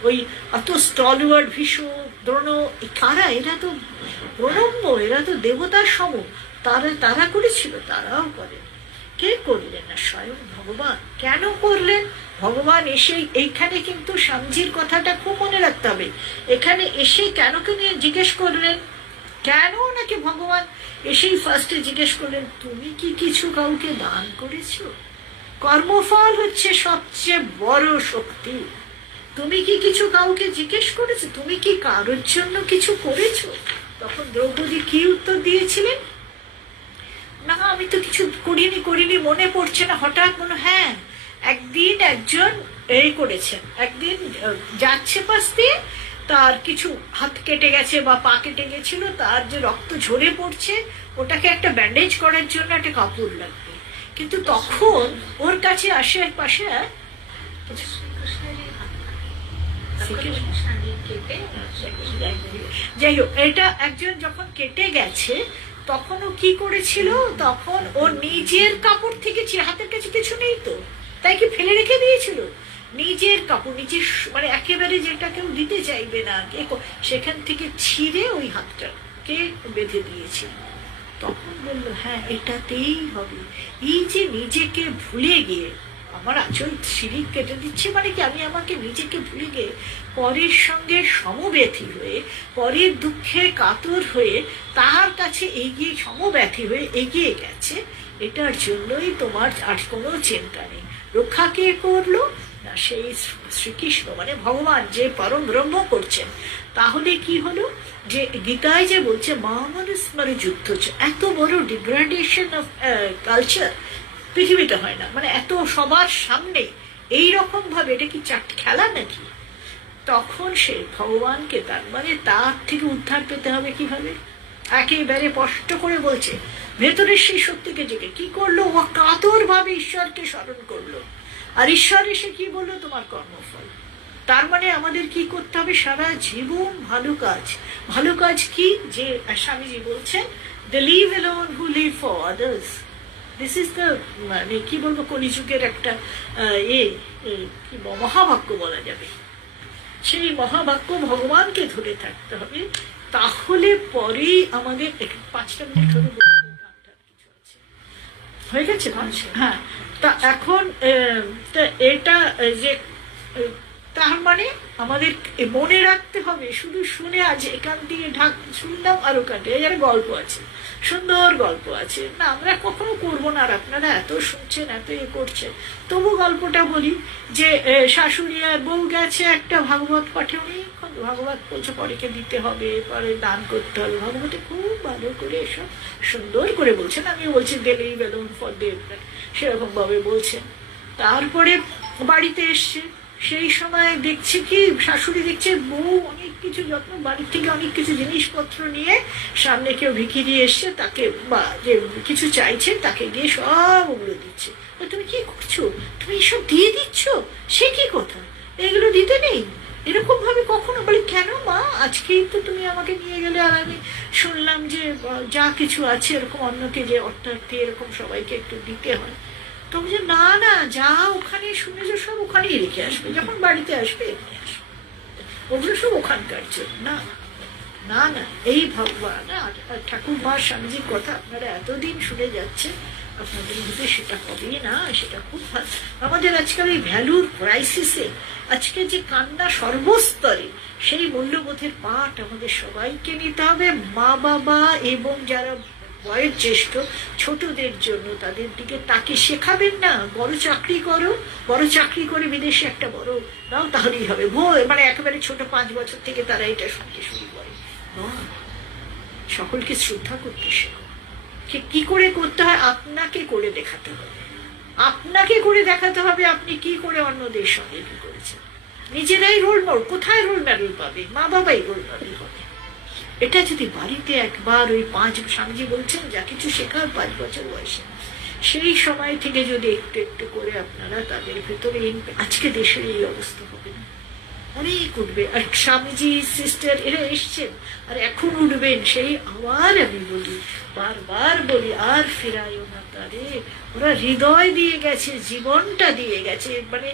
ওই এত স্টলওয়ার্ড ভীষ্ম দ্রোণ, কারা? এরা তো প্রণম্য, এরা তো দেবতার সম, তারা করেছিল, তারাও করে। কে করলেন না? স্বয়ং ভগবান। কেন করলেন? ভগবান এসে এইখানে কিন্তু স্বামীজির কথাটা খুব মনে রাখতে হবে। এখানে এসে কেন নিয়ে জিজ্ঞেস করলেন? কেন নাকি ভগবান এসেই ফার্স্টে জিজ্ঞেস করলেন, তুমি কি কিছু কাউকে দান করেছো? কর্মফল হচ্ছে সবচেয়ে বড় শক্তি। তুমি কি কিছু কাউকে জিজ্ঞেস করেছো? তুমি কি কারোর জন্য কিছু করেছো? তখন দ্রৌপদী কি উত্তর দিয়েছিলেন? না, আমি তো কিছু করিনি, মনে পড়ছে না। হঠাৎ মনে, হ্যাঁ, একদিন একজন এই করেছেন, একদিন যাচ্ছে পাশ দিয়ে, তার কিছু হাত কেটে গেছে বা পা কেটে গেছিল, তার যে রক্ত ঝরে পড়ছে, ওটাকে একটা ব্যান্ডেজ করার জন্য একটা কাপড় লাগবে। কিন্তু তখন ওর কাছে আশেপাশে যাই হোক, এটা একজন যখন কেটে গেছে, তখন ও কি করেছিল? তখন ও নিজের কাপড় থেকে, হাতের কাছে কিছু নেই তো, তাই কি ফেলে রেখে দিয়েছিল? নিজের কাপড়, নিজের মানে একেবারে যেটা কেউ দিতে চাইবে না, সেখান থেকে ছিঁড়ে ওই হাতটাকে বেঁধে দিয়েছিল। তখন বললো, হ্যাঁ, এটাতেই হবে। এই যে নিজেকে ভুলে গিয়ে আমার আচল সিঁড়ি কেটে দিচ্ছে, মানে কি আমি আমাকে নিজেকে ভুলে গিয়ে পরের সঙ্গে সমব্যথী হয়ে, পরের দুঃখে কাতর হয়ে তার কাছে এগিয়ে, সমব্যথী হয়ে এগিয়ে গেছে, এটার জন্যই তোমার আর কোনো চিন্তা নেই। রক্ষা কে করলো? না, সেই শ্রীকৃষ্ণ, মানে ভগবান, যে পরম ব্রহ্ম করছেন। তাহলে কি হলো? যে গীতায় যে বলছে মহামানুস্মরে যুদ্ধ হচ্ছে, এত বড় ডিগ্রেডেশন অফ কালচার পৃথিবীতে হয় না, মানে এত সবার সামনে এইরকম ভাবে, এটা কি খেলা নাকি? তখন সে ভগবানকে, তার মানে তার থেকে উদ্ধার পেতে হবে কিভাবে? একেবারে স্পষ্ট করে বলছে, ভেতরের সেই শক্তিকে জেগে কি করলো? ও কাতর ভাবে ঈশ্বরকে স্মরণ করলো। আর ঈশ্বর এসে কি বললো? তোমার কর্মফল। তার মানে আমাদের কি করতে হবে? সারা জীবন ভালো কাজ। ভালো কাজ কি? যে স্বামীজি বলছেন, they live alone who live for others. This is the, মানে কি বলবো, কলিযুগের একটা মহাবাক্য বলা যাবে। সেই মহাবাক্য ভগবানকে ধরে থাকতে হবে, তাহলে পরেই আমাদের 5টা মিনিট হলে কিছু আছে, হয়ে গেছে। হ্যাঁ, তা এখন এটা যে, তার মানে আমাদের মনে রাখতে হবে, শুধু শুনে আজ এখান দিয়ে শুনলাম আর ওখান থেকে যারা গল্প আছে, সুন্দর গল্প আছে, না আমরা কখনো করবো না। আর আপনারা এত শুনছেন, এত করছেন, তবু গল্পটা বলি যে শাশুড়ি আর বউ গেছে একটা ভাগবত পাঠে, অনেকক্ষণ ভাগবত বলছে, পরেকে দিতে হবে, পরে দান করতে হবে। ভাগবতে খুব ভালো করে এসব সুন্দর করে বলছেন। আমি বলছি ডেলি বেলুন ফর দেব, সেরকম ভাবে বলছেন। তারপরে বাড়িতে এসছে, সেই সময় দেখছে কি, শাশুড়ি দেখছে বউ অনেক কিছু যত্ন, বাড়ির থেকে অনেক কিছু জিনিসপত্র নিয়ে, সামনে কেউ ভিখিরি এসছে, তাকে বা যে কিছু চাইছে তাকে গিয়ে সব ওগুলো দিচ্ছে। তুমি কি করছো? তুমি এসব দিয়ে দিচ্ছ? সে কি কথা, এগুলো দিতে নেই। এরকম ভাবে কখনো বলি, কেন মা, আজকেই তো তুমি আমাকে নিয়ে গেলে, আর আমি শুনলাম যে যা কিছু আছে এরকম অন্যকে যে অর্থার্থী এরকম সবাইকে একটু দিতে হয়। তো বলছে, না না, যা ওখানে শুনেছো সব ওখানেই রেখে আসবে, যখন বাড়িতে আসবে এমনি আসবে, ওগুলো সব ওখানকার জন্য। না না না, এই ভগবান ঠাকুর মা স্বামীজির কথা আপনারা এতদিন শুনে যাচ্ছেন, আপনাদের মধ্যে সেটা হবেই না, সেটা খুব ভালো। আমাদের আজকাল এই ভ্যালুর ক্রাইসিসে আজকে যে কান্না সর্বস্তরে, সেই মূল্যবোধের পাঠ আমাদের সবাইকে নিতে হবে। মা বাবা এবং যারা বয়োজ্যেষ্ঠ ছোটদের জন্য, তাদের দিকে তাকে শেখাবেন না, বড় চাকরি করো, বড় চাকরি করে বিদেশে একটা বড় নাও, তাহলেই হবে। মানে একেবারে ছোট 5 বছর থেকে তারা এটা শুনতে শুরু করে। সকলকে শ্রদ্ধা করতে শেখো। কি করে করতে হয়? আপনাকে করে দেখাতে হবে, আপনাকে করে দেখাতে হবে। আপনি কি করে অন্যদের সঙ্গে কি করেছেন, নিজেরাই রোল মডেল। কোথায় রোল মডেল পাবে? মা বাবাই রোল মডেল হবে। এটা যদি বাড়িতে একবার ওই 5, স্বামীজি বলছেন যা কিছু শেখার 5 বছর বয়সে, সেই সময় থেকে যদি একটু একটু করে আপনারা তাদের ভেতরে, আজকে দেশের এই অবস্থা হবে না, অনেক উঠবে। আর স্বামীজি সিস্টার এরা এসছেন আর এখন উঠবেন, সেই আবার আমি বলি, বারবার বলি, আর ফিরাইও না তারে। ওরা হৃদয় দিয়ে গেছে, জীবনটা দিয়ে গেছে, মানে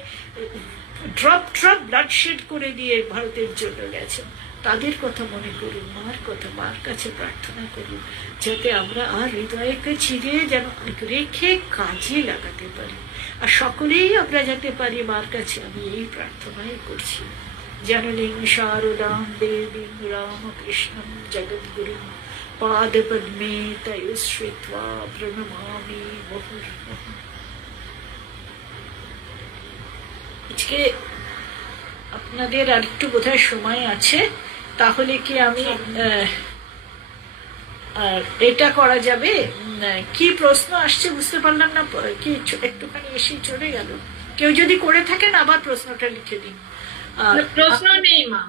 ড্রপ ড্রপ ব্লাড শেড করে দিয়ে ভারতের জন্য গেছেন। তাদের কথা মনে করুন, মার কথা, মার কাছে প্রার্থনা করুন, যাতে আমরা আর হৃদয়কে চিরে যেন রেখে কাজে লাগাতে পারি। আর সকলেই আমরা যেতে পারি মার কাছে, আমি এই প্রার্থনাই করছি। জননীং শারদাং দেবীং রামকৃষ্ণং জগদ্গুরুং পাদপদ্মে তয়োশ্রিত্বা প্রণমামি মুহুর্মুহুঃ। আজকে আপনাদের আর একটু বোধহয় সময় আছে, তাহলে কি আমি আর এটা করা যাবে? কি প্রশ্ন আসছে বুঝতে পারলাম না, কি একটুখানি এসে চলে গেল। কেউ যদি করে থাকেন আবার প্রশ্নটা লিখে দিন। প্রশ্ন নেই মা।